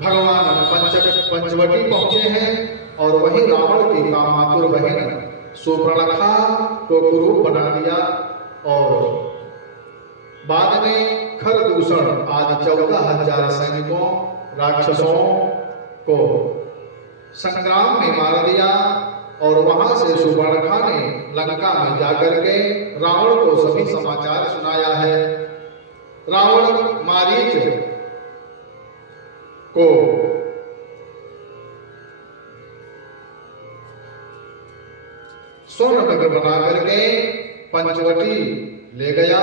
भगवान पंचवटी पहुंचे हैं, और वहीं रावण की कामातुर बहन सुपर्णखा को कुरूप बना दिया, और बाद में खरदूषण आदि 14,000 सैनिकों राक्षसों को संग्राम में मार दिया। और वहां से सुपर्णखा ने लंका में जाकर के रावण को सभी समाचार सुनाया है। रावण मारीच को स्वर्ण नगर बना करके पंचवटी ले गया,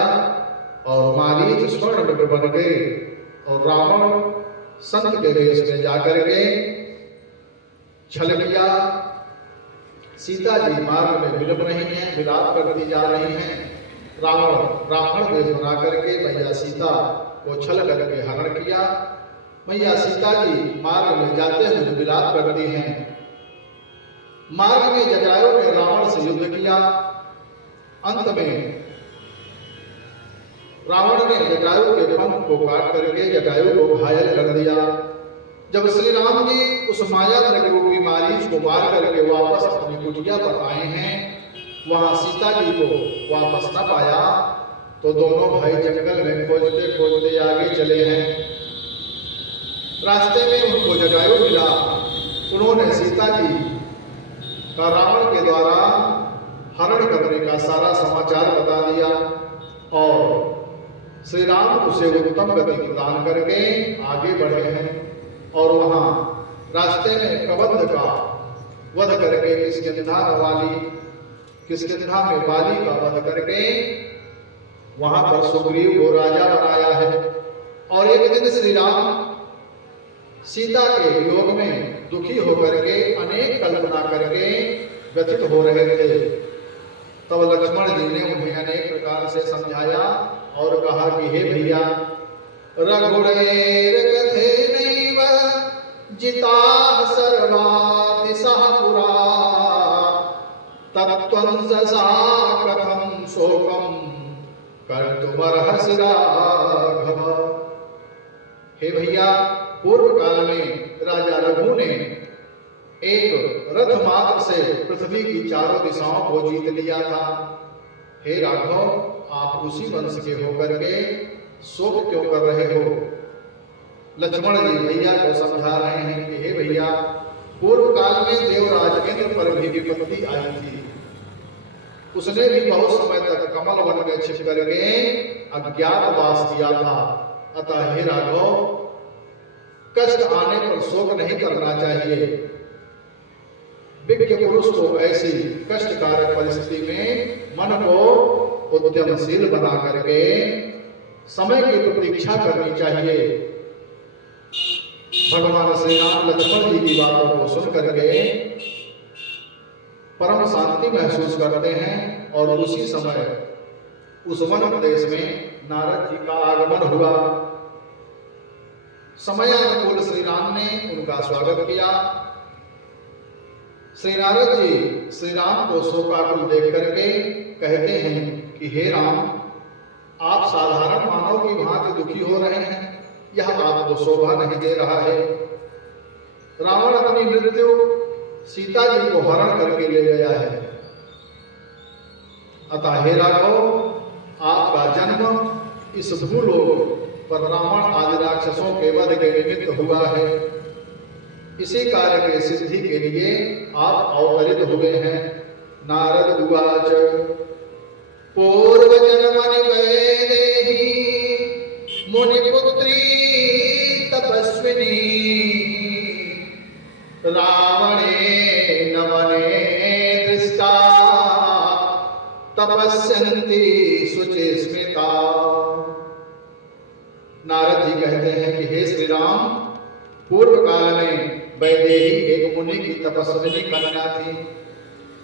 और मारीच स्वर्ण नगर बन गए। और रावण संत के वेश में जाकर के छल किया। सीता जी मार्ग में विलंब रही हैं, विलाप करती जा रही हैं। रावण ब्राह्मण वेश बना करके मैया सीता को छल करके हरण किया। मैया सीता जी मार्ग में जाते हुए विलाप करती हैं। मार्ग में जटायु ने रावण से युद्ध किया। अंत में रावण ने जटायु के पंख को काट करके जटायु को घायल कर दिया। जब श्री राम जी उस माया रूपी मारीच को पार करके वापस अपनी कुटिया पर आए हैं, वहां सीता जी को वापस न पाया, तो दोनों भाई जंगल में खोजते खोजते आगे चले हैं। रास्ते में उनको जटायु मिला। उन्होंने सीता जी का रावण के द्वारा हरण करने का सारा समाचार बता दिया, और श्री राम उसे उत्तम गति प्रदान करके आगे बढ़े हैं। और वहां रास्ते में कबंध का वध करके किष्किंधा में बाली का वध करके वहां पर सुग्रीव को राजा बनाया है। और एक दिन श्री राम सीता के वियोग में दुखी होकर के अनेक कल्पना करके व्यथित हो रहे थे। तब लक्ष्मण जी ने उन्हें अनेक प्रकार से समझाया और कहा कि हे भैया, रघुरैर कथेनैव जिताः सर्वातिशः पुरा, तत्त्वंससा कथं शोकं कर्तुमर्हसि राघव। हे भैया, पूर्व काल में राजा रघु ने एक रथ मात्र से पृथ्वी की चारों दिशाओं को जीत लिया था। हे राघव, आप उसी वंश के होकर के शोक क्यों कर रहे हो? लक्ष्मण जी भैया को समझा रहे हैं कि हे भैया, पूर्व काल में देवराज इंद्र पर भी विपत्ति आई थी। उसने भी बहुत समय तक कमल वन में छिप करके अज्ञातवास किया था। अतः हे राघव, कष्ट आने पर शोक नहीं करना चाहिए। विज्ञ पुरुष को ऐसी कष्टकारक परिस्थिति में मन को उद्यमशील बना करके समय की प्रतीक्षा करनी चाहिए। भगवान श्री राम लक्ष्मण जी की बातों को सुन करके परम शांति महसूस करते हैं और उसी समय उस वन प्रदेश में नारद जी का आगमन हुआ। समयानुकूल श्री राम ने उनका स्वागत किया। श्री नारद जी श्री राम को शोकाकुल देख करके कहते हैं कि हे राम, आप साधारण मानव की भांति दुखी हो रहे हैं, यह आपको शोभा नहीं दे रहा है। रावण अपनी मृत्यु सीता जी को हरण करके ले गया है, अतः हे राघव, आपका जन्म इस भूलोक पर रावण आदि राक्षसों के वध के निमित्त हुआ है। इसी कार्य के सिद्धि के लिए आप अवतरित हुए हैं। नारद उवाच पूर्व जन्मनि वैदेही मुनिपुत्री तपस्विनी रावणे नवने दृष्टा तपस्यन्ति शुचि स्मिता। नारद जी कहते हैं कि हे श्री राम, पूर्व काल में वैदेही एक मुनि की तपस्विनी कन्या थी।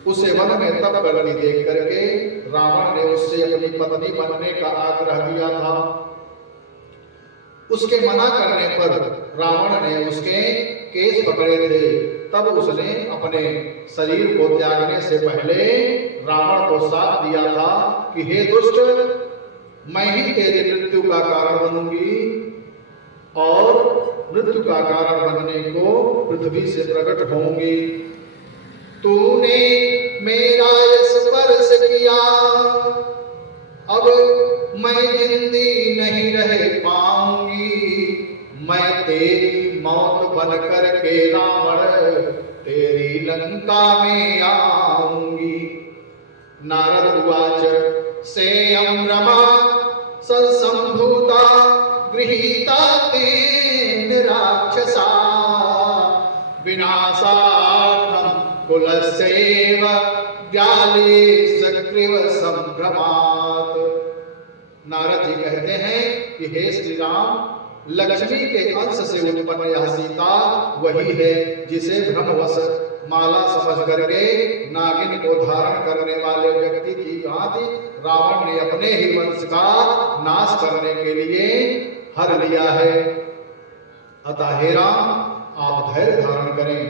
उसे वन में तप करती देख करके रावण ने उससे अपनी पत्नी बनने का आग्रह किया था। उसके मना करने पर रावण ने उसके केस पकड़े थे। तब उसने अपने शरीर को त्यागने से पहले रावण को साथ दिया था कि हे दुष्ट, मैं ही तेरी मृत्यु का कारण बनूंगी और मृत्यु का कारण बनने को पृथ्वी से प्रकट होंगी। तूने मेरा स्पर्श किया, अब मैं जिंदी नहीं रह पाऊंगी। मैं तेरी मौत बन कर के रावण तेरी लंका में आऊंगी। नारद उवाच सेयं रमा संभूता गृहीता तेन राक्षसा विनाशार्थं कुलस्यैव व्याले सग्रीव संभ्रमात्। नारद जी कहते हैं कि हे श्री राम, लक्ष्मी के अंश से उत्पन्न यह सीता वही है जिसे भ्रमवश माला समझ करके नागिन को धारण करने वाले व्यक्ति की भांति रावण ने अपने ही वंश का नाश करने के लिए हर लिया है। अतः हे राम, आप धैर्य धारण करें।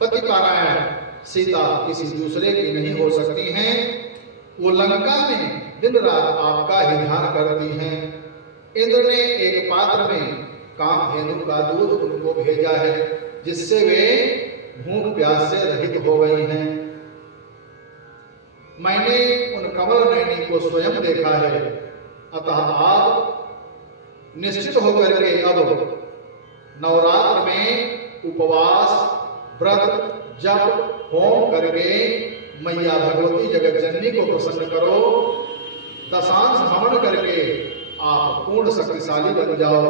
पतिपारायण सीता किसी दूसरे की नहीं हो सकती हैं। वो लंका में दिन रात आपका ही ध्यान करती हैं। इंद्र ने एक पात्र में कामधेनु का दूध उनको भेजा है, जिससे वे भूख प्यास से रहित हो गई हैं। मैंने उन कमल नयनी को स्वयं देखा है। अतः आप निश्चित होकर के अब नवरात्र में उपवास, व्रत, जप, होम करके मैया भगवती जगत जननी को प्रसन्न करो। दशांश हवन करके आप पूर्ण शक्तिशाली बन जाओ।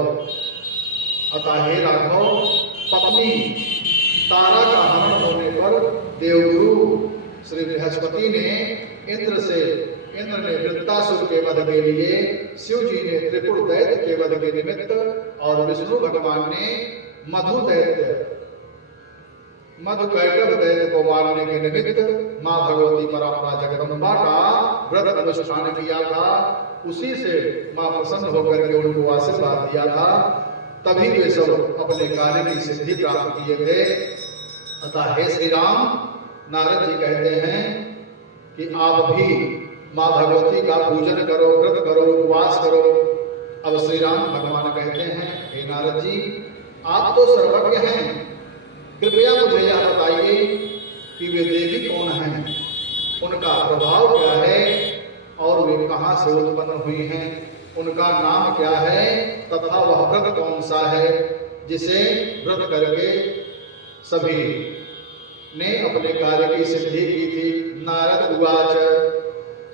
अतः हे राघव, पत्नी तारा का हरण होने पर देवगुरु श्री बृहस्पति ने इंद्र ने वृत्तासुर के वध के लिए, शिव जी ने त्रिपुर दैत्य के वध के निमित्त और विष्णु भगवान ने मधुकैटभ दैत्य को मारने के निमित्त माँ भगवती परात्मा जगदम्बा का व्रत अनुष्ठान किया था। उसी से माँ प्रसन्न होकर के उनको आशीर्वाद दिया था। तभी वे सब अपने कार्य की सिद्धि प्राप्त किए थे। अतः हे श्री राम, नारद जी कहते हैं कि आप भी माँ भगवती का पूजन करो, व्रत करो, उपवास करो। अब श्री राम भगवान कहते हैं, हे नारद जी, आप तो सर्वज्ञ हैं, कृपया मुझे यह बताइए कि वे देवी कौन हैं, उनका प्रभाव क्या है और वे कहाँ से उत्पन्न हुई हैं, उनका नाम क्या है तथा वह व्रत कौन सा है जिसे व्रत करके सभी ने अपने कार्य की सिद्धि की थी। नारद उवाच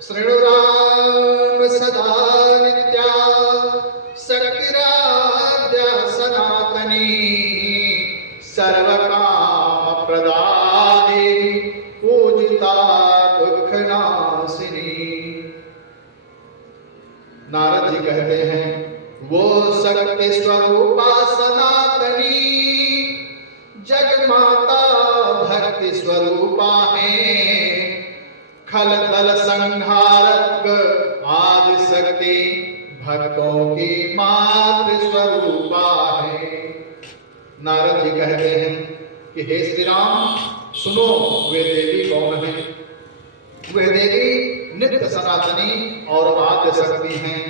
शृणुराम सदा नित्या शक्तिराद्या सनातनी वो शक्ति स्वरूपा सनातनी, जग माता भक्ति स्वरूपा है। खल दल संहारक आदि शक्ति, भक्तों की मातृ स्वरूपा है। नारद जी कहते हैं कि हे श्री राम, सुनो वे देवी कौन है। वे देवी नित्य सनातनी और आद्य शक्ति हैं।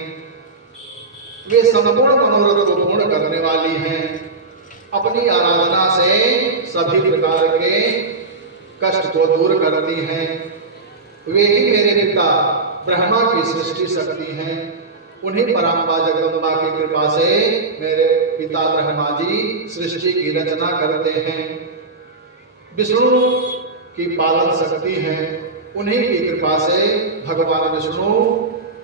वे संपूर्ण मनोरथ को पूर्ण करने वाली हैं। अपनी आराधना से सभी प्रकार के कष्ट को दूर करती हैं। वे ही मेरे पिता ब्रह्मा की सृष्टि शक्ति हैं। उन्हीं पराम्बा जगदम्बा की कृपा से मेरे पिता ब्रह्मा जी सृष्टि की रचना करते हैं। विष्णु की पालन शक्ति है। उन्हीं की कृपा से भगवान विष्णु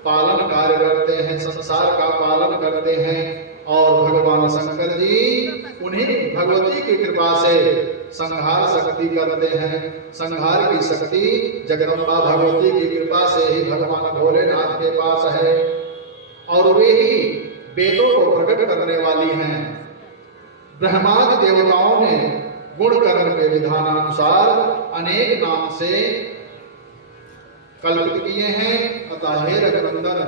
पालन कार्य करते हैं, संसार का पालन करते हैं। और भगवान शंकर जी उन्हीं भगवती की कृपा से संहार शक्ति करते हैं। संहार की शक्ति जगदम्बा भगवती की कृपा से ही भगवान भोलेनाथ के पास है। और वे ही वेदों को प्रकट करने वाली हैं। ब्रह्मादि देवताओं ने गुण कर्म के विधानानुसार अनेक नाम से कल्पित किए हैं। अतः हे रघुनंदन,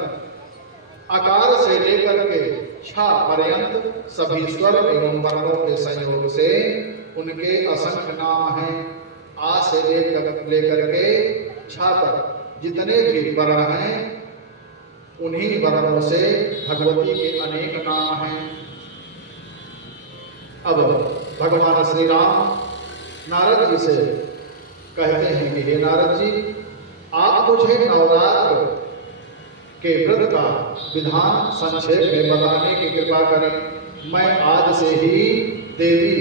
आकार से लेकर के छा पर्यंत सभी स्वर एवं वर्णों के संयोग से उनके असंख्य नाम हैं। आ से लेकर के छा तक जितने भी वर्ण हैं, उन्हीं वर्णों से भगवती के अनेक नाम हैं। अब भगवान श्री राम नारद जी से कहते हैं कि हे नारद जी, आप मुझे नवरात्र के व्रत का विधान संक्षेप में बताने की कृपा करें। मैं आज से ही देवी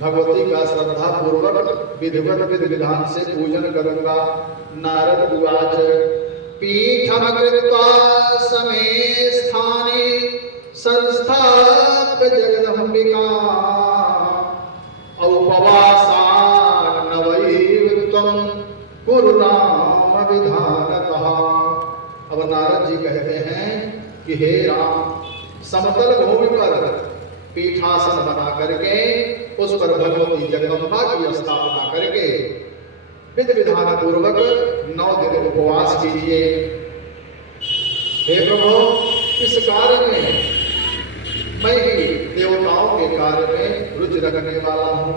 भगवती का श्रद्धा पूर्वक विधिवत विधि विधान से पूजन करूंगा। नारद उवाच पीठम कृत्वा समे स्थाने संस्थाप्य जगदम्बिका औपवासान् नवैव त्वं कुरु राम विधानतः। अब नारद जी कहते हैं कि हे राम, समतल भूमि पर पीठासन बना करके उस पर भगवती जगदम्बा की स्थापना करके विधि विधान पूर्वक 9 दिन उपवास कीजिए। हे प्रभु, इस कार्य में मैं ही देवताओं के कार्य में रुचि रखने वाला हूँ।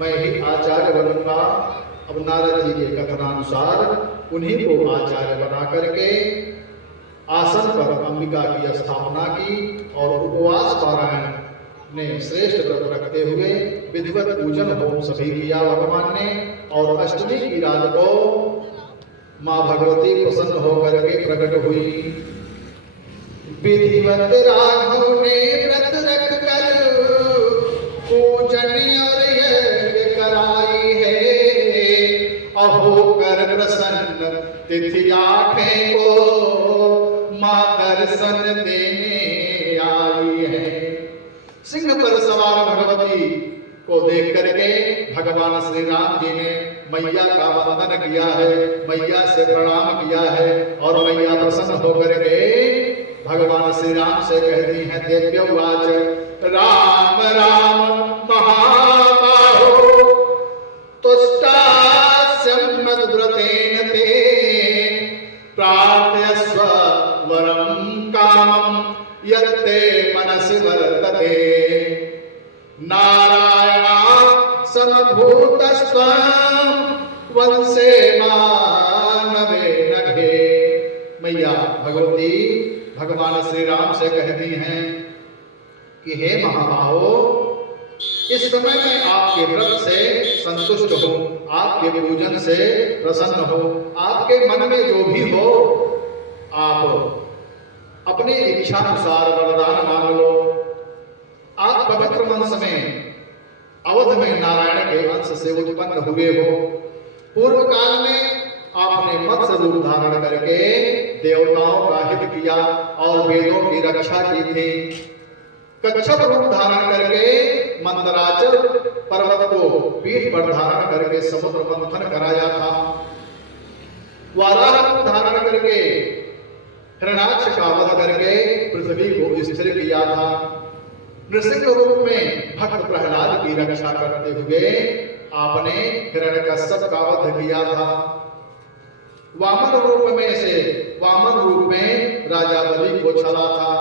मैं ही आचार्य बनूंगा। अब नारद जी के कथनानुसार उन्हीं को आचार्य बना करके आसन पर अंबिका की स्थापना की और उपवास पारायण ने श्रेष्ठ व्रत रखते हुए विधिवत पूजन होम सभी किया भगवान ने। और अष्टमी की रात को माँ भगवती प्रसन्न होकर के प्रकट हुई। विधिवत राघव ने व्रत रख कर पूजन और यज्ञ कराई है। अहो कर प्रसन्न तिथि 8 को माँ दर्शन देने आई है। सिंह पर सवार भगवती को देख करके भगवान श्री राम जी ने मैया का वंदन किया है, मैया से प्रणाम किया है। और मैया प्रसन्न होकर के भगवान श्री राम से कहती हैं देव्यवाच राम राम महाबाहो तुष्टास्यं मद्व्रतेन ते प्रार्थयस्व वरं कामं यत्ते मनसि वर्तते। नारायणा समभूतस्त्वं वंशे मानवे नघे। मैया भगवती भगवान श्री राम से कहती हैं कि हे महाबाहो, इस समय मैं आपके व्रत से संतुष्ट हूँ, आपके पूजन से प्रसन्न हूँ। आपके मन में जो भी हो आप अपनी इच्छा अनुसार वरदान मांग लो। आप पवित्र वंश में अवध में नारायण के अंश से उत्पन्न हुए हो। पूर्व काल में आपने मत्स्य रूप धारण करके देवताओं का हित किया और वेदों की रक्षा की थी। कच्छप रूप धारण करके मंदराचल पर्वत को पीठ पर धारण करके समुद्र मंथन कराया था। वाराह रूप धारण करके हिरण्याक्ष का वध करके पृथ्वी को स्थिर किया था। नृसिंह रूप में भक्त प्रहलाद की रक्षा करते हुए आपने हिरण्यकश्यप का वध किया था। वामन रूप में राजा बलि को छला था।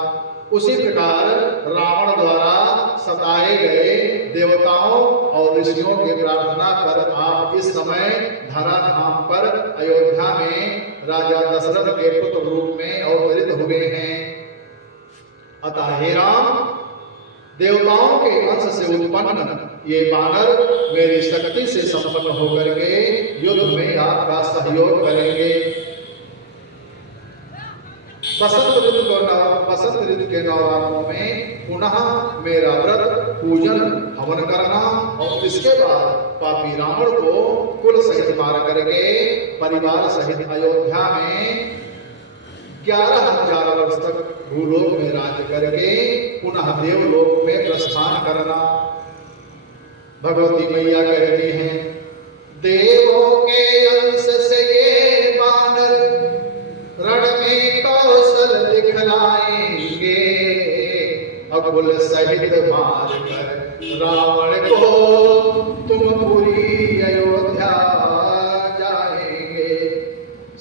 उसी प्रकार रावण द्वारा सताए गए देवताओं और ऋषियों की प्रार्थना पर आप इस समय धराधाम पर अयोध्या में राजा दशरथ के पुत्र रूप में अवतरित हुए हैं। अतः हे राम, देवताओं के अंश से उत्पन्न ये वानर मेरी शक्ति से संपन्न होकर के युद्ध में आपका सहयोग करेंगे। बसंत ऋतु के नवरात्रों में पुनः मेरा व्रत पूजन हवन करना और इसके बाद पापी रावण को कुल सहित मार करके परिवार सहित अयोध्या में 11,000 वर्ष तक भूलोक में राज्य करके पुनः देवलोक में प्रस्थान करना। भगवती मैया कहती हैं, देवों के अंश से ये वानर रण में कौशल दिखलाएंगे, अकुल सहित मार कर रावण को तुम पूरी अयोध्या जाएंगे।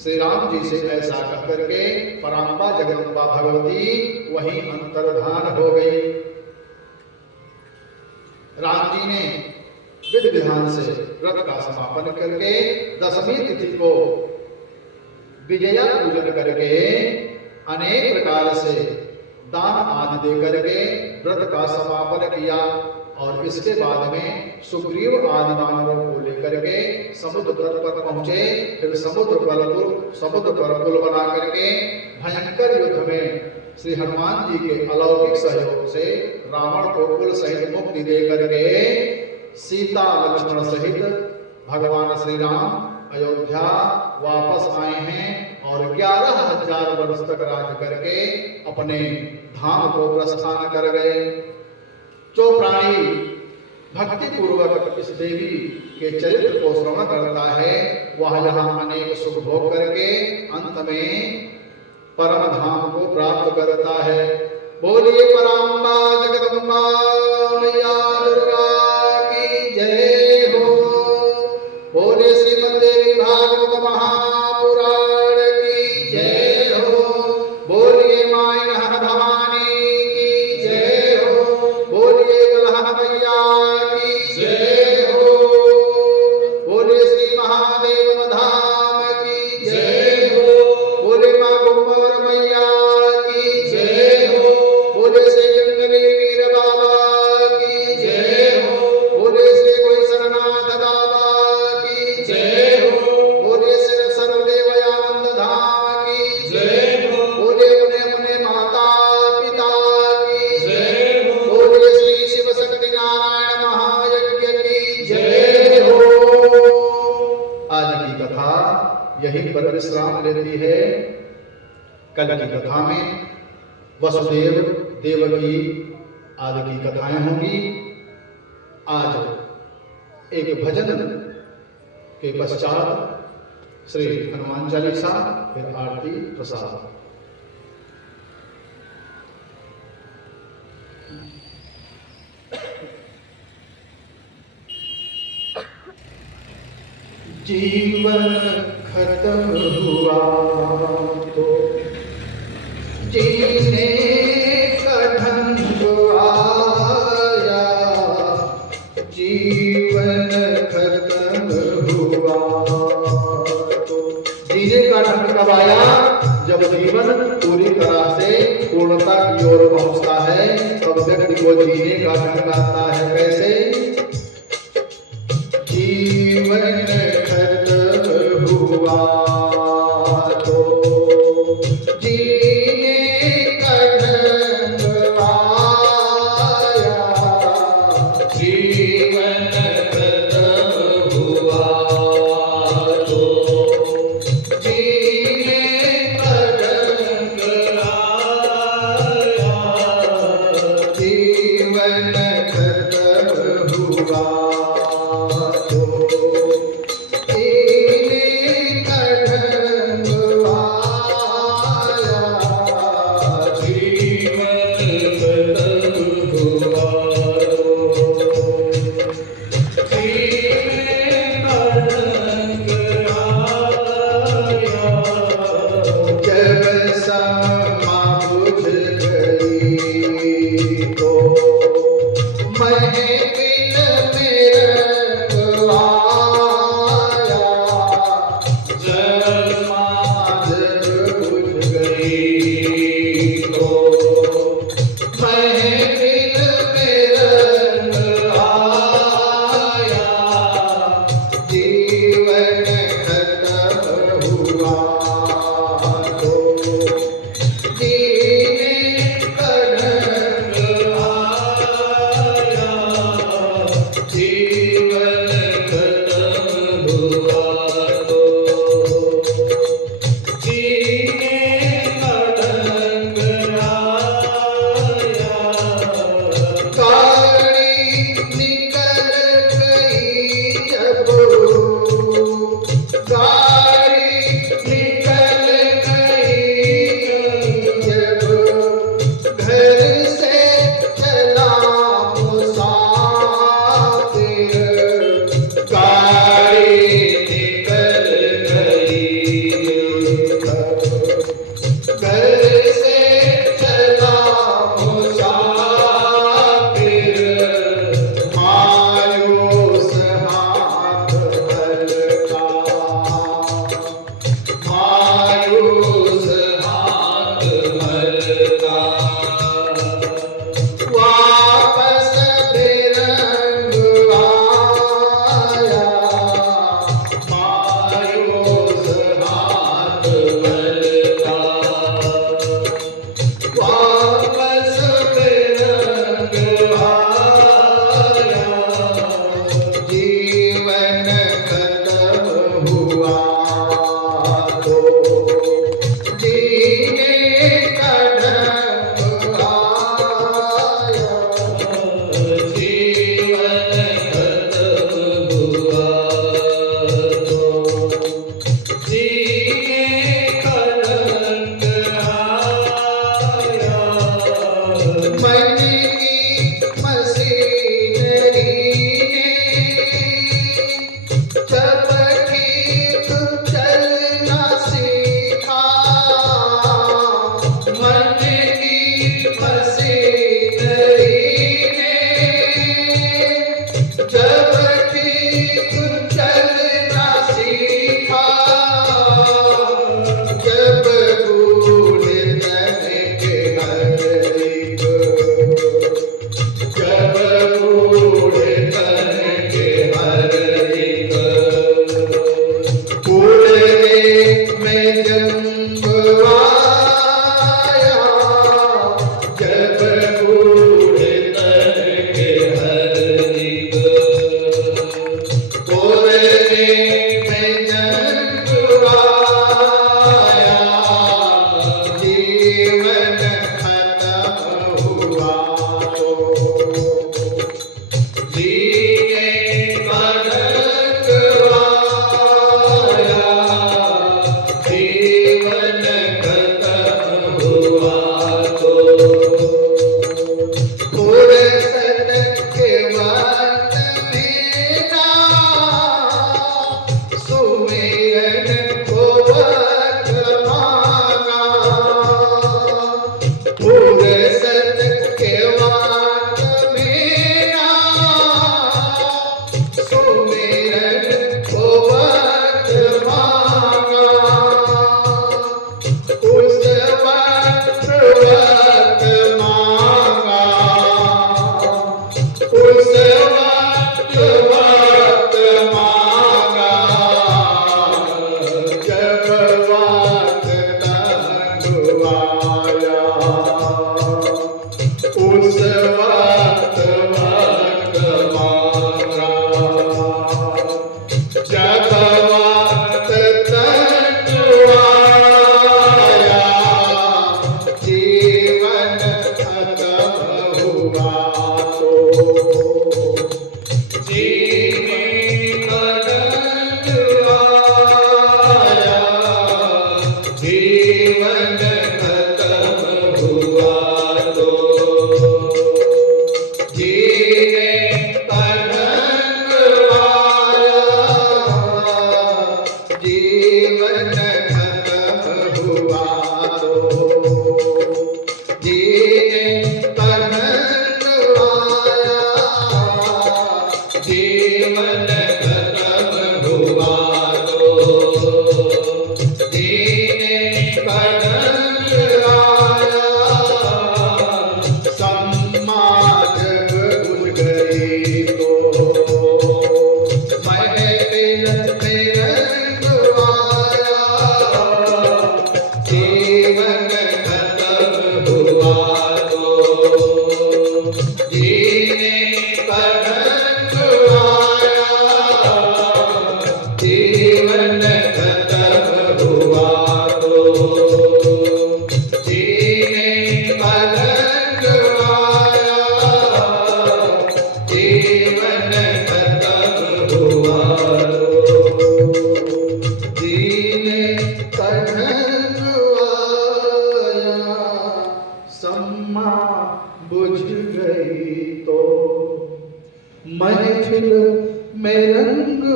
श्री राम जी से ऐसा कह करके पराम्बा जगदम्बा भगवती वहीं अंतर्धान हो गई। राम जी ने विधि विधान से व्रत का समापन करके दशमी तिथि को विजया पूजन करके अनेक प्रकार से दान आदि दे करके व्रत का समापन किया और इसके बाद में सुग्रीव आदि वानरों को लेकर के समुद्र तट पर पहुंचे। फिर समुद्र पर पुल बना करके भयंकर युद्ध में श्री हनुमान जी के अलौकिक सहयोग से रावण को कुल सहित मुक्ति दे करके सीता लक्ष्मण सहित भगवान श्री राम अयोध्या वापस आए हैं और 11,000 वर्ष तक राज्य करके अपने धाम को प्रस्थान कर गए। जो प्राणी भक्ति पूर्वक इस देवी के चरित्र को श्रवण करता है वह यहाँ अनेक सुख भोग करके अंत में परम धाम को प्राप्त करता है। बोलिए पराम्बा जगदम्बा मैया दुर्गा की जय हो। बोले श्रीमद् देवी भागवत महापुराण की जय हो। बोलिए माई नहर भवानी की जय हो। बोलिए दुल्हन मैया की जय हो। बोले श्री महादेव धाम की जय हो। बोले माँ कुंवर मैया की जय हो। बोले श्री जंगली वीर बाबा की जय हो। बोले श्री गोईसरनाथ बाबा की जय हो। बोले श्री सर्वदेवयानंद धाम की जय हो। बोले अपने अपने माता पिता की जय हो। बोले श्री शिव शक्ति नारायण महायज्ञ की जय हो। आज की कथा यहीं पर विश्राम लेती है। कल की कथा में वसुदेव देवकी आदि की कथाएं होंगी। आज एक भजन के पश्चात श्री हनुमान चालीसा, फिर आरती प्रसाद। जीवन खत्म हुआ तो जीने का ढंग आया। जीवन खत्म हुआ तो जीने का ढंग कब आया? जब जीवन पूरी तरह से पूर्णता की ओर पहुंचता है तब व्यक्ति को जीने का ढंग आता है। कैसे? जीवन खत्म हुआ तो जीने का ढंग आया। जीवन खत्म हुआ तो जीने का ढंग आया। जीवन खत्म हुआ तो जीने का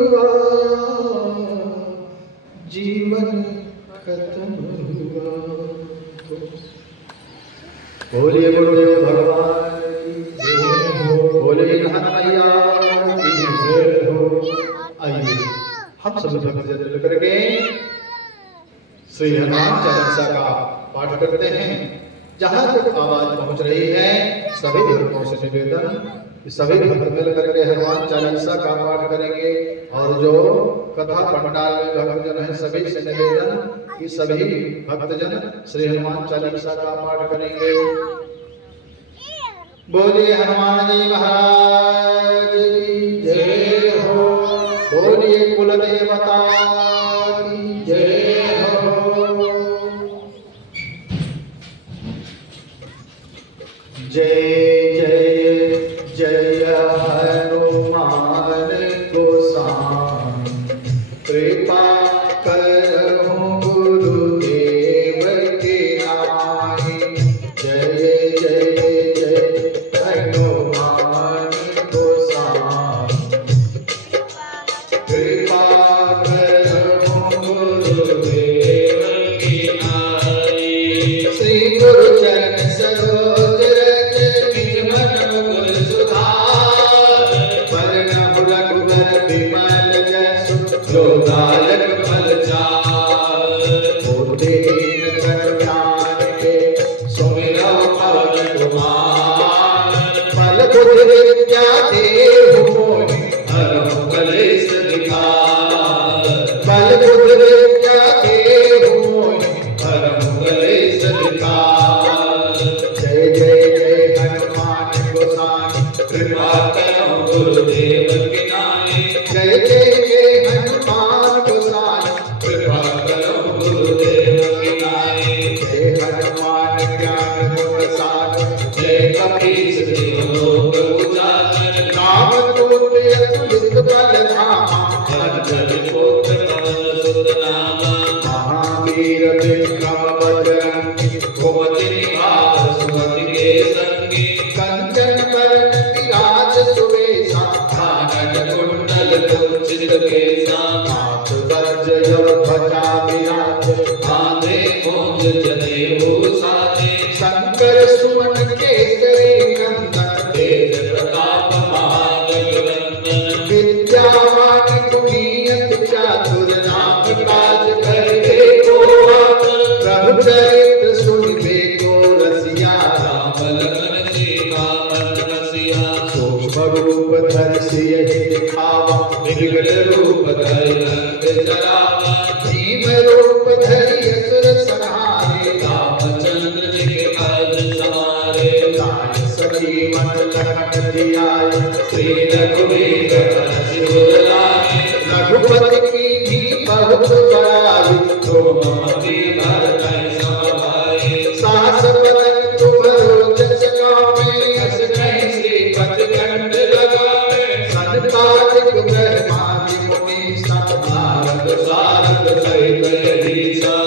हुआ, जीवन खत्म हुआ। बोलिए गुरुदेव भगवान की जय हो, बोलिए हनुमैया की जय हो। आइए हम सभी भक्तजन मिल करके श्री हनुमान चालीसा का पाठ करते हैं। जहां तक आवाज पहुंच रही है सभी भक्तों से निवेदन कि सभी भक्त मिल करके हनुमान चालीसा का पाठ करेंगे। और जो कथा पंडाल में भक्तजन है सभी से निवेदन कि सभी भक्तजन श्री हनुमान चालीसा का पाठ करेंगे। बोलिए हनुमान जी महाराज की जय हो, बोलिए कुल देवता की जय हो। जय जय जय हनुमान गोसाई, कृपा करहु गुरुदेव के नाई। जय जय जय हनुमान गोसाई, कृपा करहु गुरुदेव के नाई। श्री गुरु चरण सरोज रज निज मन मुकुर सुधार, वरनहु रघुबर विमल जसु जो दायक फल चार। बुद्धिहीन जन ज्ञान के सुमिरौ पवन कुमार, बल बुद्धि विद्या देहु मोहि हरहु कलेश विकार। बल बुद्धि विद्या देहु मोहि हरहु कलेश विकार। जय जय जय हनुमान गोसाई, कृपा करहु गुरुदेव के नाई। जय जय जय हनुमान गोसाई, कृपा करहु गुरुदेव के नाई। जय हनुमान ज्ञान गुण सागर, जय कपीस तिहुँ लोक उजागर। रामदूत अतुलित बल धामा, अंजनी पुत्र पवन सुत नामा। महावीर विक्रम बजरंगी, कुमति निवार सुमति के संगी। कंचन बरन विराज सुबेसा, कानन कुंडल कुंचित केसा। हाथ वज्र ध्वजा विराज, कांधे मूंज जनेऊ साजे। शंकर सुमन केसरी नंदन, तेज प्रताप महाजगवंदन। विद्यावान गुणियत चातुर, नाम काज करबे को आतुर। प्रभु चरित्र सुनिबे को रसिया, राम लखन सीता मन बसिया। सूक्ष्म रूप धरि सियहि दिखावा, विकट रूप धरि लंक जरावा। भीम रूप धरि असुर संहारे, रामचंद्र जी के काज सवारे। लाय सजीवन लखन जियाए, श्री रघुवीर हरषि सिर लाए। रघुपति कीन्ही बहुत बड़ाई, तुम मति भरतहि सम भाई। सहस बदन तुम्हरो जस गावें, अस कहि श्रीपति कंठ लगावें। सनकादिक ब्रह्मादि मुनीसा, नारद सारद सहित अहिसा।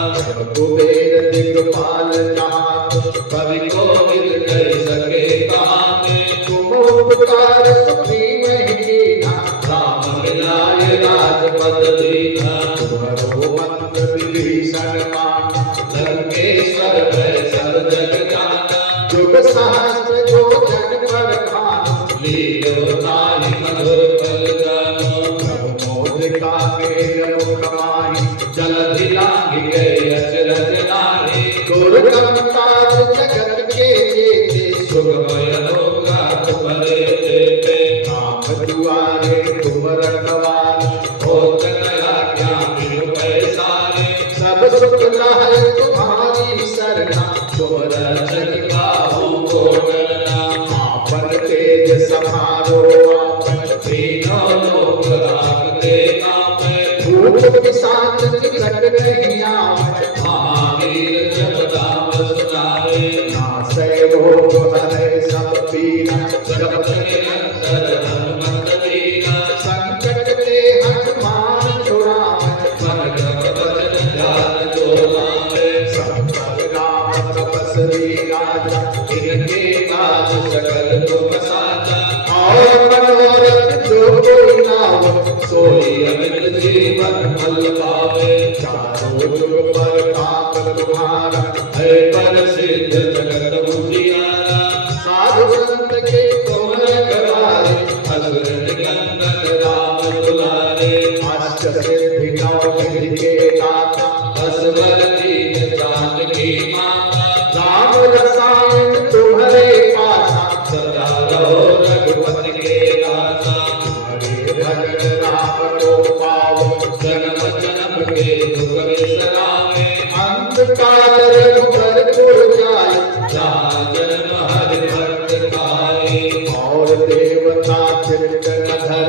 कुबेर दिगपाल जहांत, कवि कोविद कहि सके कहाते। तुम उपकार सुग्रीवहि कीन्हा, राम मिलाय राजपद दीन्हा। तुम्हरो मंत्र विभीषण माना, लंकेश्वर भय सब जग जाना। जुग सहस्त्र जो जन पर खाना, लीलो ताहि मधुर फल जानो। प्रभु मौद्रिका मेल मुख माहि, जलधि लांघि गए अचरज नाहि। दुर्गम काज जगत के जेते, सुगम अनुग्रह तुम्हारे तेते। राम दुआरे तुम रखवारे, होत न आज्ञा बिनु पैसारे। सब सुख लहै तुम्हारी सरना, तुम रक्षक काहू को डरना। आपन तेज समारो आपन, तीनों लोक राखते कापै। भूत पिशाच निकट नहीं आवे, महावीर जब नाम सुनावे। नासै रोग हरै सब पीरा, जपत निरंतर हनुमत वीरा। संकट ते हनुमान छुड़ावे, मन क्रम वचन ध्यान जो लावे। सब पर राम तपस्वी राजा, इनके काज सकल तुम साजा। और मनोरथ जो कोई लावो, सोई फल पावे। चारों युग पर ताप तुम्हारा है प्रसिद्ध जगत उजियारा। साधु संत के तुम रखवारे असुर निकंदन राम दुलारे। अष्ट सिद्धि नौ निधि के दाता असवर दीन जानकी माता। राम रसायन तुम्हारे पासा सदा रहो रघुपति के दासा। हरे भजन राम को पाओ जन्म जन्म के दुख विसरावे। अंतकाल रघुबर पुर जाय जहाँ जन्म हरि भक्त खाए। और देवता चिंतन धर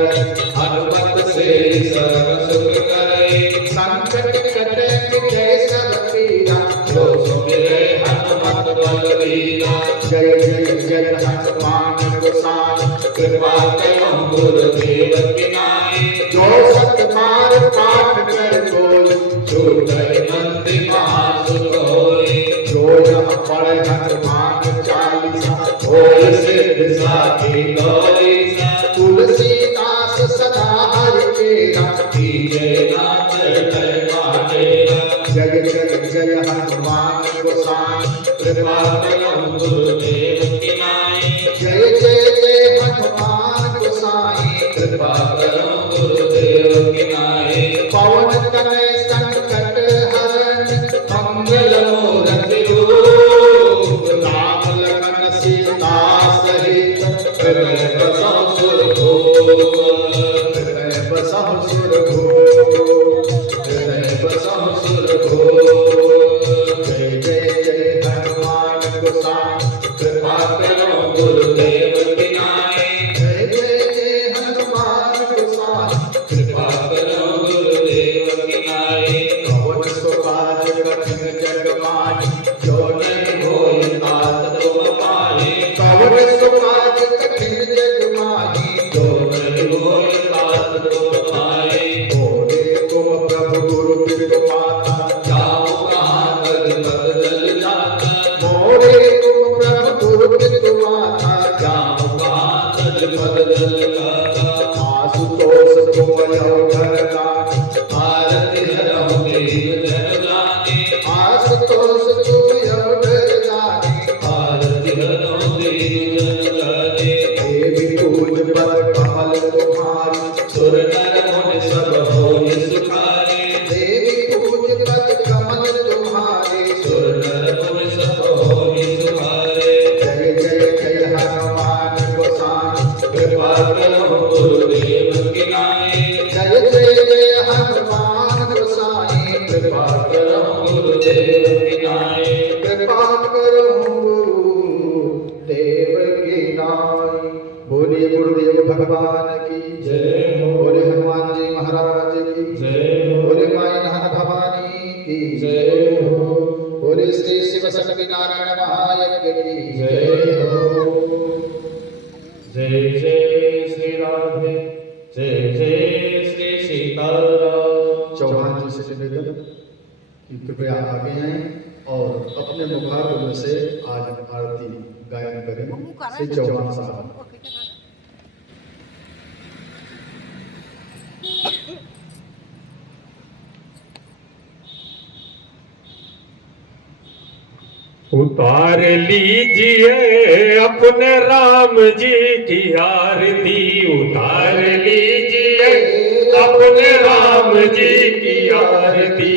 हनुमत से सर्व सुख करे। संकट कटे मिटे सब पीरा जो सुमिरे हनुमत बलवीरा। जय जय जय हनुमान गोसाई कृपा करो गुरुदेव की नाई। जो सतमार पाठ कर बोल छूटै मंद महासुख होय। जो यह पढ़े हनुमान चालीसा होय सिद्ध साखी गौरीसा। तुलसीदास सदा हरि तेरा कीजे नाथ जय महादेवा। जय जय जय हनुमान गोसाई कृपा करो गुरुदेव की नाई। जय जय जय हनुमान गोसाई कृपा करो गुरुदेव की नाई। पवन तनय संकट हरण मंगल मूर्ति रूप। राम लखन सीता सहित हृदय बसौ सुरभूप। हृदय बसहु सुरभूप हृदय बसौ सुरभूप। जय जय जय हनुमान गोसाई कृपा करो गुरुदेव की नाई। जय जय जय हनुमान गोसाई कृपा करो गुरुदेव की नाई। पवन सुपाज कठिन जग माही जो नहीं होय तात तुम पाए। पवन सुपाज कठिन जग माही जो नहीं होय तात तुम पाए। बोले तुम प्रभु गुरु पितु माता जाओ कहाँ गद बदल जाता। मोरे तुम प्रभु गुरु पितु माता जाओ कहाँ गद बदल जाता। आशुतोष तुम यो धरदानी आरती हरहु देव जन जाने। आशुतोष तुम यो धरदानी आरती हरहु देव जन जाने। देवी पूज पर कमल तुम्हारी सुर नर मुनि सब होय सुखाए। देवी पूज पर कमल तुम्हारी सुर नर मुनि सब होय सुखाए। जय जय जय हनुमान गोसाई कृपा करो गुरुदेव की नाई। जय जय जय हनुमान गोसाई कृपा करो गुरुदेव की नाई। कृपा करो गुरु देव की नाई। बोलिए गुरुदेव भगवान की जय हो। बोले हनुमान जी महाराज की जय हो। बोले माई नहन भवानी की जय हो। बोले श्री शिव शक्ति नारायण महायज्ञ की जय हो। जय जय श्री राधे। जय जय श्री सीताराम। चौहान जी से निवेदन कि कृपया आगे आए और अपने मुखारबिंद से आज आरती गायन करें। श्री चौहान साहब। उतार लीजिए अपने राम जी की आरती। उतार लीजिए अपने राम जी की आरती।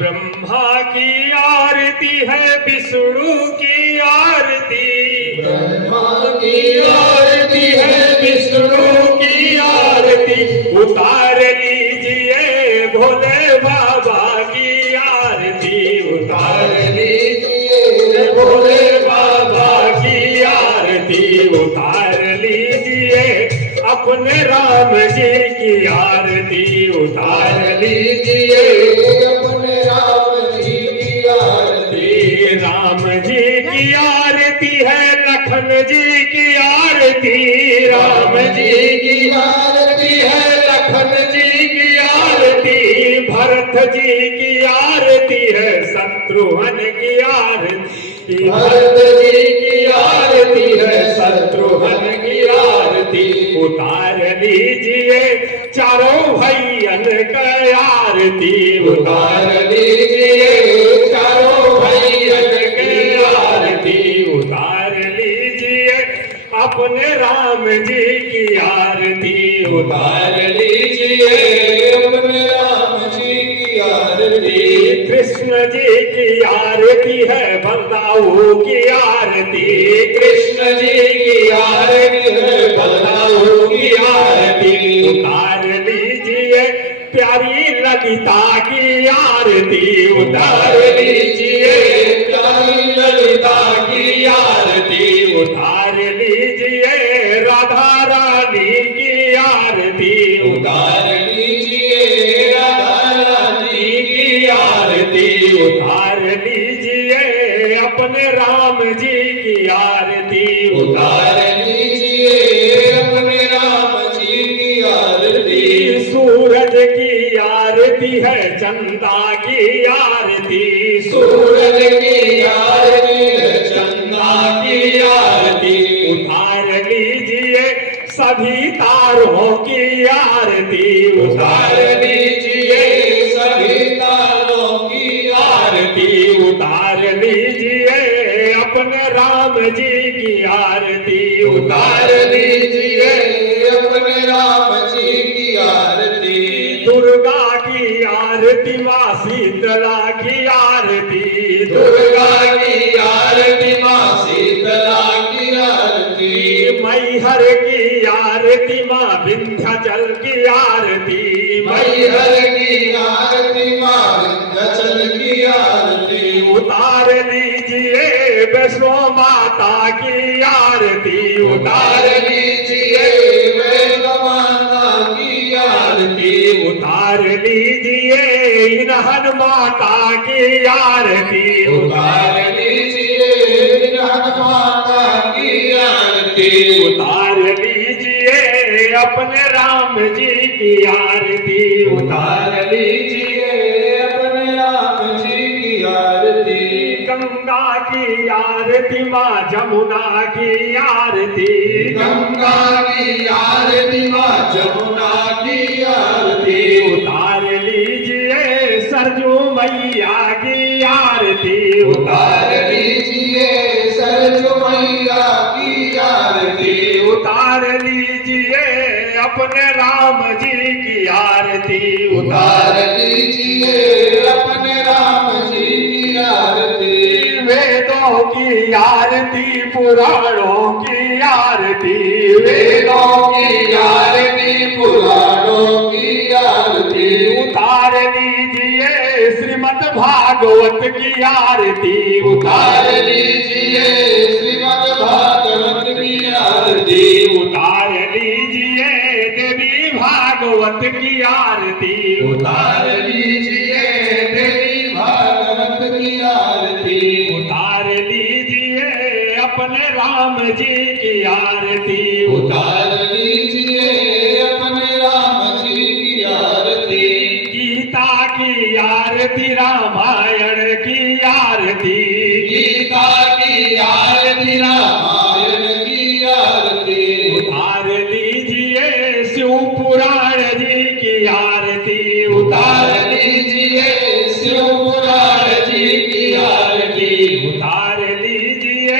ब्रह्मा की आरती है विष्णु की आरती। ब्रह्मा की आरती है विष्णु की आरती। उतार लीजिए भोले बाबा की आरती। उतार लीजिए भोले बाबा की आरती। उतार लीजिए अपने राम जी की आरती। उतार लीजिए अपने राम जी की आरती। राम जी की आरती है लखन जी की आरती। राम जी की आरती है लखन जी की आरती। भरत जी की आरती है शत्रुघ्न की आरती। भरत जी की आरती है शत्रुघ्न की आरती। उतार लीजिए चारों भैयन का आरती उतार लीजिए, चारों भैयन के आरती उतार लीजिए, अपने राम जी की आरती उतार लीजिए, अपने राम जी की आरती। कृष्ण जी की आरती है, बलदाऊ की आरती, कृष्ण जी की आरती है, बलदाऊ की आरती उतार लीजिए, प्यारी ललिता की आरती उतार लीजिए, प्यारी ललिता की आरती उतार लीजिए, राधा रानी की आरती उतार लीजिए, राधा रानी की आरती उतार लीजिए, अपने राम जी की आरती उतार लीजिए, अपने राम जी की आरती। सूरज की आरती है, चंदा की आरती, सूरज की आरती है, चंदा की आरती उतार लीजिए, सभी तारों की आरती उतार लीजिए, सभी तारों की आरती उतार लीजिए, अपने राम जी की आरती उतार लीजिए, अपने राम जी की आरती। दुर्गा की आरती, माँ शीतला की आरती, दुर्गा की आरती, माँ शीतला की आरती। मैहर की आरती, माँ विंध्याचल की आरती, मैहर की आरती, माँ विंध्याचल की आरती उतार लीजिए, वैष्णो माता की आरती उतार लीजिए, वैष्णो माता की आरती उतार लीजिए, इन्हन माता की आरती उतार लीजिए, इन्हन माता की आरती उतार लीजिए, अपने राम जी की आरती उतार लीजिए, अपने राम जी की आरती। गंगा की आरती, माँ जमुना की आरती, गंगा की आरती, माँ जमुना की आरती उतार लीजिए, सरजू मैया की आरती उतार लीजिए, सरजू मैया की आरती उतार लीजिए, अपने राम जी की आरती उतार लीजिए, अपने राम जी की आरती। वेदों की आरती, पुराणों की आरती, वेदों की आरती, पुराणों की आरती उतार लीजिए, श्रीमद् भागवत की आरती उतार लीजिए, श्रीमद् भागवत की आरती उतार लीजिए, देवी भागवत की आरती उतार लीजिए, देवी भागवत की आरती उतार लीजिए, अपने राम जी की आरती उतार लीजिए, अपने राम जी की आरती। गीता की आरती, रामायण की आरती, गीता की आरती, रामायण की आरती उतार लीजिए, शिव पुराण जी की आरती उतार लीजिए, शिव पुराण जी की आरती उतार लीजिए,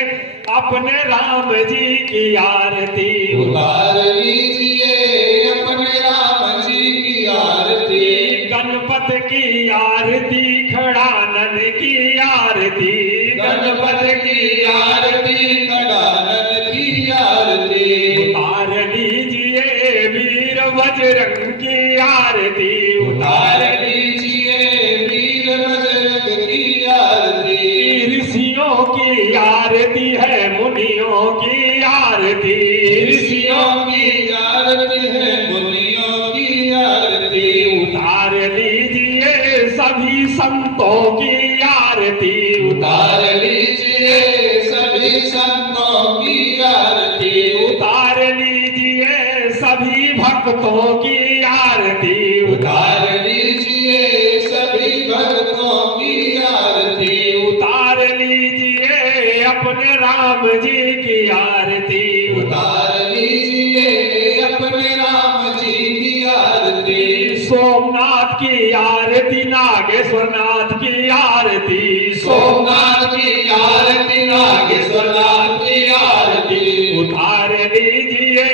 अपने राम जी की आरती उतार लीजिए, अपने राम जी की आरती। गणपत की आरती, खड़ानन की आरती, गणपत की आरती, खड़ानन की आरती उतार लीजिए, वीर बजरंग की आरती उतार लीजिए, वीर बजरंग की आरती। ऋषियों की आरती है, मुनियों की आरती, ऋषियों की आरती है, मुनियों की आरती उतार लीजिए, सभी संतों की आरती उतार लीजिए, सभी संतों की आरती उतार लीजिए, सभी भक्तों की आरती उतार लीजिए, सभी भक्तों की आरती उतार लीजिए, अपने राम जी की आरती उतार लीजिए, अपने राम जी की आरती। सोमनाथ सोमनाथ की आरती, नागेश्वर नाथ की आरती, सोमनाथ की आरती, नागेश्वर नाथ की आरती, उतार लीजिए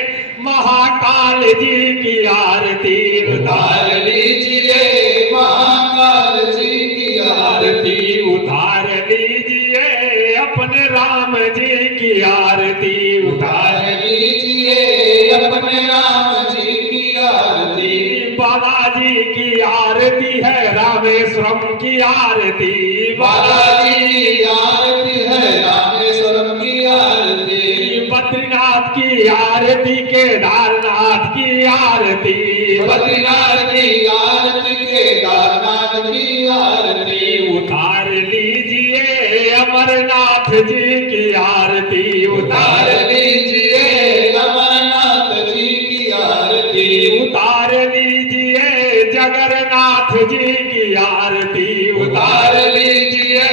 महाकाल जी की आरती, उतार लीजिए महाकाल जी की आरती, उतार लीजिए अपने राम जी की आरती, उतार लीजिए अपने राम जी की आरती, बालाजी की आरती है, रामेश्वरम की आरती, बालाजी की आरती है, रामेश्वरम की आरती, बद्रीनाथ की आरती, केदारनाथ की आरती, बद्रीनाथ की आरती, केदारनाथ की आरती, उतार लीजिए अमरनाथ जी की आरती, उतार लीजिए अमरनाथ जी की आरती, उतार लीजिए जगन्नाथ जी की आरती, उतार लीजिए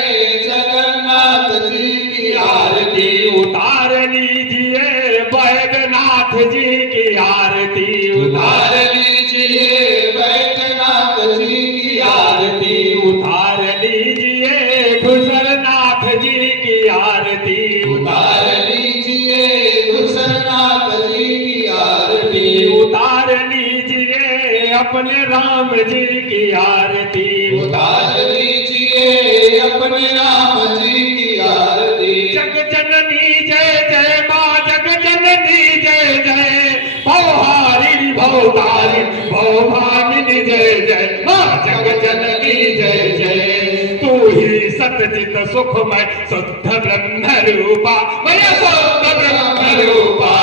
जगन्नाथ जी की आरती, उतार लीजिए बैद्यनाथ जी की आरती, उतार लीजिए बैद्यनाथ जी की आरती, उतार लीजिए घुसरनाथ जी की आरती, उतार लीजिए घुसरनाथ जी की आरती, उतार लीजिए अपने राम जी की आरती, उतार लीजिए अपने राम जी की आरती, जग जननी जय जय माँ, जग जननी जय जय, भवहारिणी भवतारिणी भवभामिनी जय जय माँ, जग जननी जय जय, तू ही सतचित सुखमय शुद्ध ब्रह्म रूपा, मैया शुद्ध ब्रह्म रूपा,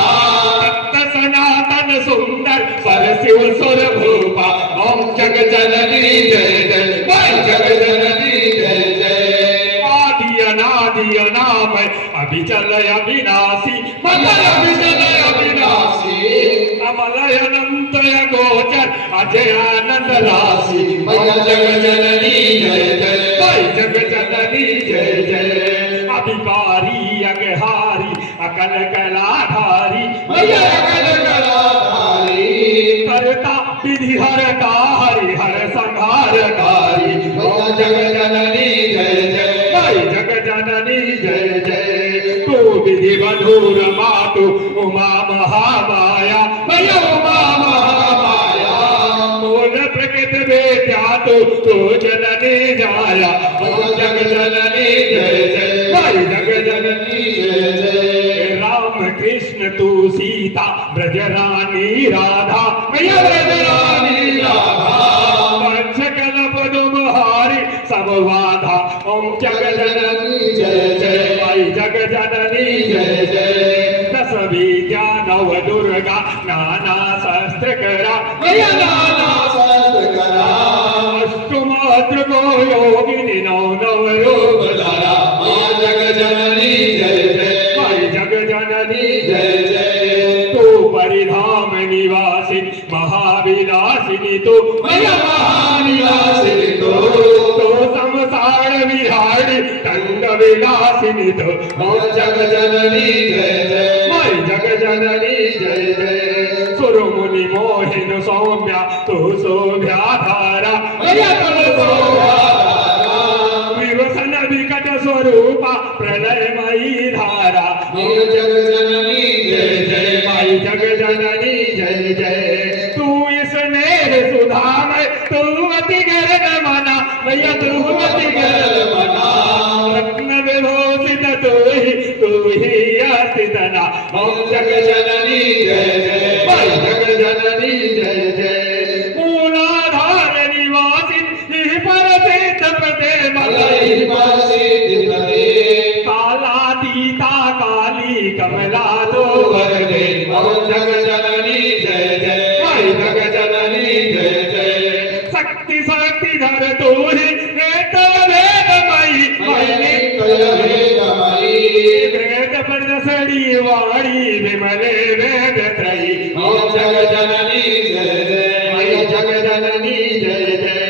सत्य सनातन सुंदर पर शिव सुर भूपा, ओम जग जननी जय जय, माँ जग जननी जय जय, आदि अनादि अनामय अभिचल अविनाशी, मलय अभिचल अविनाशी, अमलय अनंत गोचर अजय आनंद राशि, मैया जग जननी जय जय, जय जग जननी जय जय, अभिकारी अगहारी अकल कलाधारी, मैया अकल कलाधारी, करता विधि हरता हरि हर संहारकारी, मैया जग जननी जय जय, जय जग जननी जय जय, तू विधि मधुर मातु उमा महामाया, मैया उमा महामाया, मूल प्रकृति वेद्या तू जननी जाया, ओम जग जननी जय जय, जय जग जननी जय जय, राम कृष्ण तू सीता ब्रज रानी राधा, मैया ब्रज रानी राधा, वत्सकल पदुमहारी सब बाधा, ओम जग जननी जय जय, माई जग जननी जय जय, दस विद्या नव दुर्गा नाना शस्त्र करा, मैया नाना शास्त्र करा, अष्टमात्र को योगिनी नौ नव रूप धारा, मैया जग जननी जय जय, माई जग जननी जय जय, तू परिधाम निवासी महाविलासिनी तू, मैया महाविलासिनी तू, संसार विहारी टंग विलासिनी तो, मैया जग जननी जय जय, माई जग जननी जय जय, सुर मुनि मोहिन सौम्या तू शोभ्या धारा, मैया तुम शोभ्या धारा, विवसन विकट स्वरूपा प्रलयमयी धारा, मैया जग जननी जय जय, माई जग जननी जय जय, तू इस नेह सुधामय तू अति गर्द मना, मैया तू अति गर्द मना, रत्न विभूषित तू ही अस्तित ना, ओम जग जननी जय जय, माई जग जननी जय जय, मूलाधार निवासिनी पर सिद्ध प्रदे मलई पर सिद्धि प्रदे, कालातीता काली कमला तो वरदे, ओम जग जननी जय जय, माई जग जननी जय जय, शक्ति शक्ति धर तू ही नेत्र वेदमयी, मैंने कल वेदमयी, वेद प्रदसड़ी वाणी विमले वेद त्रयी, ओम जग जननी जय जय, माई जग जननी जय जय,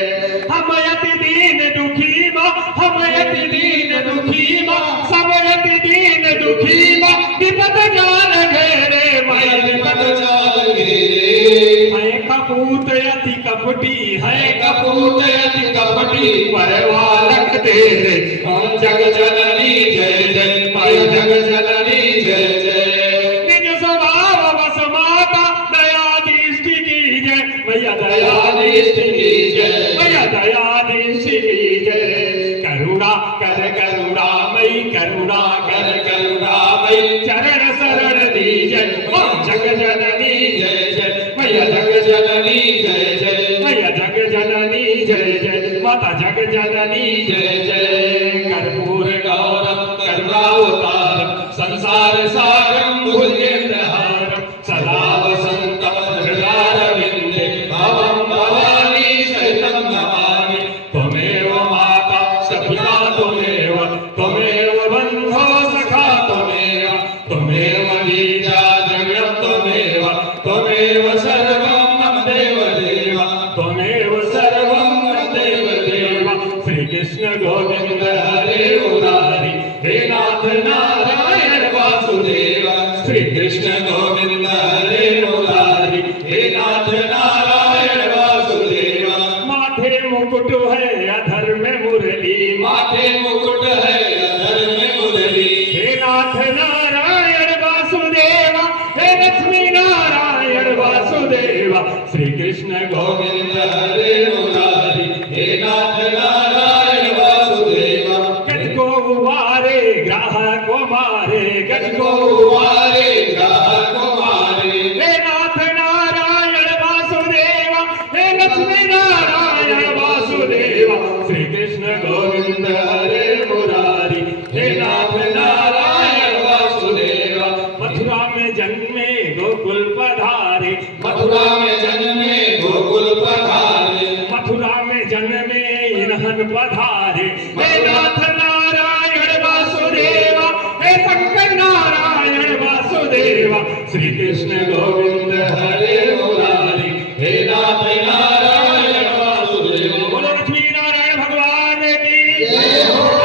हम यति दीन दुखी माँ, हम यति दीन दुखी माँ, सब यति दीन दुखी माँ, विपद जाल घेरे माई विपद चाल घेरे, कपूत यति कप कपटी है कपूत अति कपटी परवालक तेरे ओम जग जननी जय जय माई जग जननी जय जय निज स्वभाव बस माता दया दृष्टि की जय मैया दया दयानिष्ठ की जय मैया दया दृष्टि की जय करुणा कर करुणा मई करुणा कर करुणामयी चरण शरण दीजय ओम जग जननी जय जय मैया जग जननी जय जय मैया जग जननी जय जय माता जग जननी जय जय कर्पूर गौरम करुणावतारम संसार सारम भुजगेन्द्रहारम सदा वसंतम हृदयारविंदे भवम भवानी सहितं नमामि त्वमेव माता सपिता त्वमेव त्वमेव बन्धो सखा त्वमेव त्वमेव बीजा द्रव्यं त्वमेव त्वमेव सर्वं मम देव देव त्वमेव सर्वं मम देव देव श्री कृष्ण गोविंद हरे मुरारी हे नाथ नारायण वासुदेव श्री कृष्ण गोविंद हरे मुरारी हे नाथ नारायण वासुदेव माथे मुकुट है अधर में मुरली माथे मुकुट है अधर में मुरली हे नाथ नारायण वासुदेव हे लक्ष्मी नारायण वासुदेव श्री कृष्ण गोविंद हरे मुरारी हे नाथ नारायण वासुदेव गज को उबारे ग्राहक को मारे गज को को मारे ग्राहक को मारे हे नाथ नारायण वासुदेव हे लक्ष्मी नारायण वासुदेव श्री कृष्ण गोविंद हरे मुरारी हे नाथ नारायण वासुदेव मथुरा में जन्मे गोकुल पधारे मथुरा में जन्मे गोकुल पधारे मथुरा में जन्मे इन्हन पधारे हे नाथ नारायण वासुदेव हे शंकर नारायण वासुदेव श्री कृष्ण गोविंद हरे मुरारी हे नाथ नारायण वासुदेव बोलो लक्ष्मी नारायण भगवान की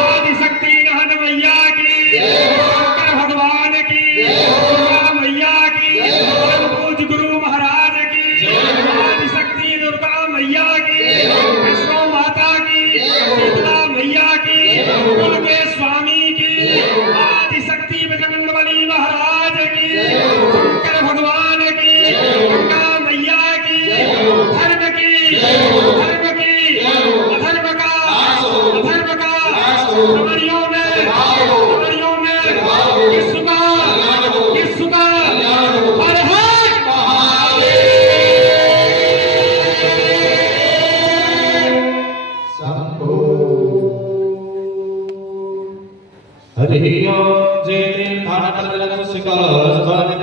आदि शक्ति नहन मैया की शंकर भगवान की दुर्गा मैया की परम पूज्य गुरु महाराज की आदि शक्ति दुर्गा मैया की वैष्णो माता की शीतला मैया की कुल के स्वामी की आदि शक्ति बजरंग बली महाराज की शंकर भगवान की गंगा मैया की धर्म की अधर्म का कमरियों में किसका हर हर शंभो हरि ओम जय तीर्थाटन शिखर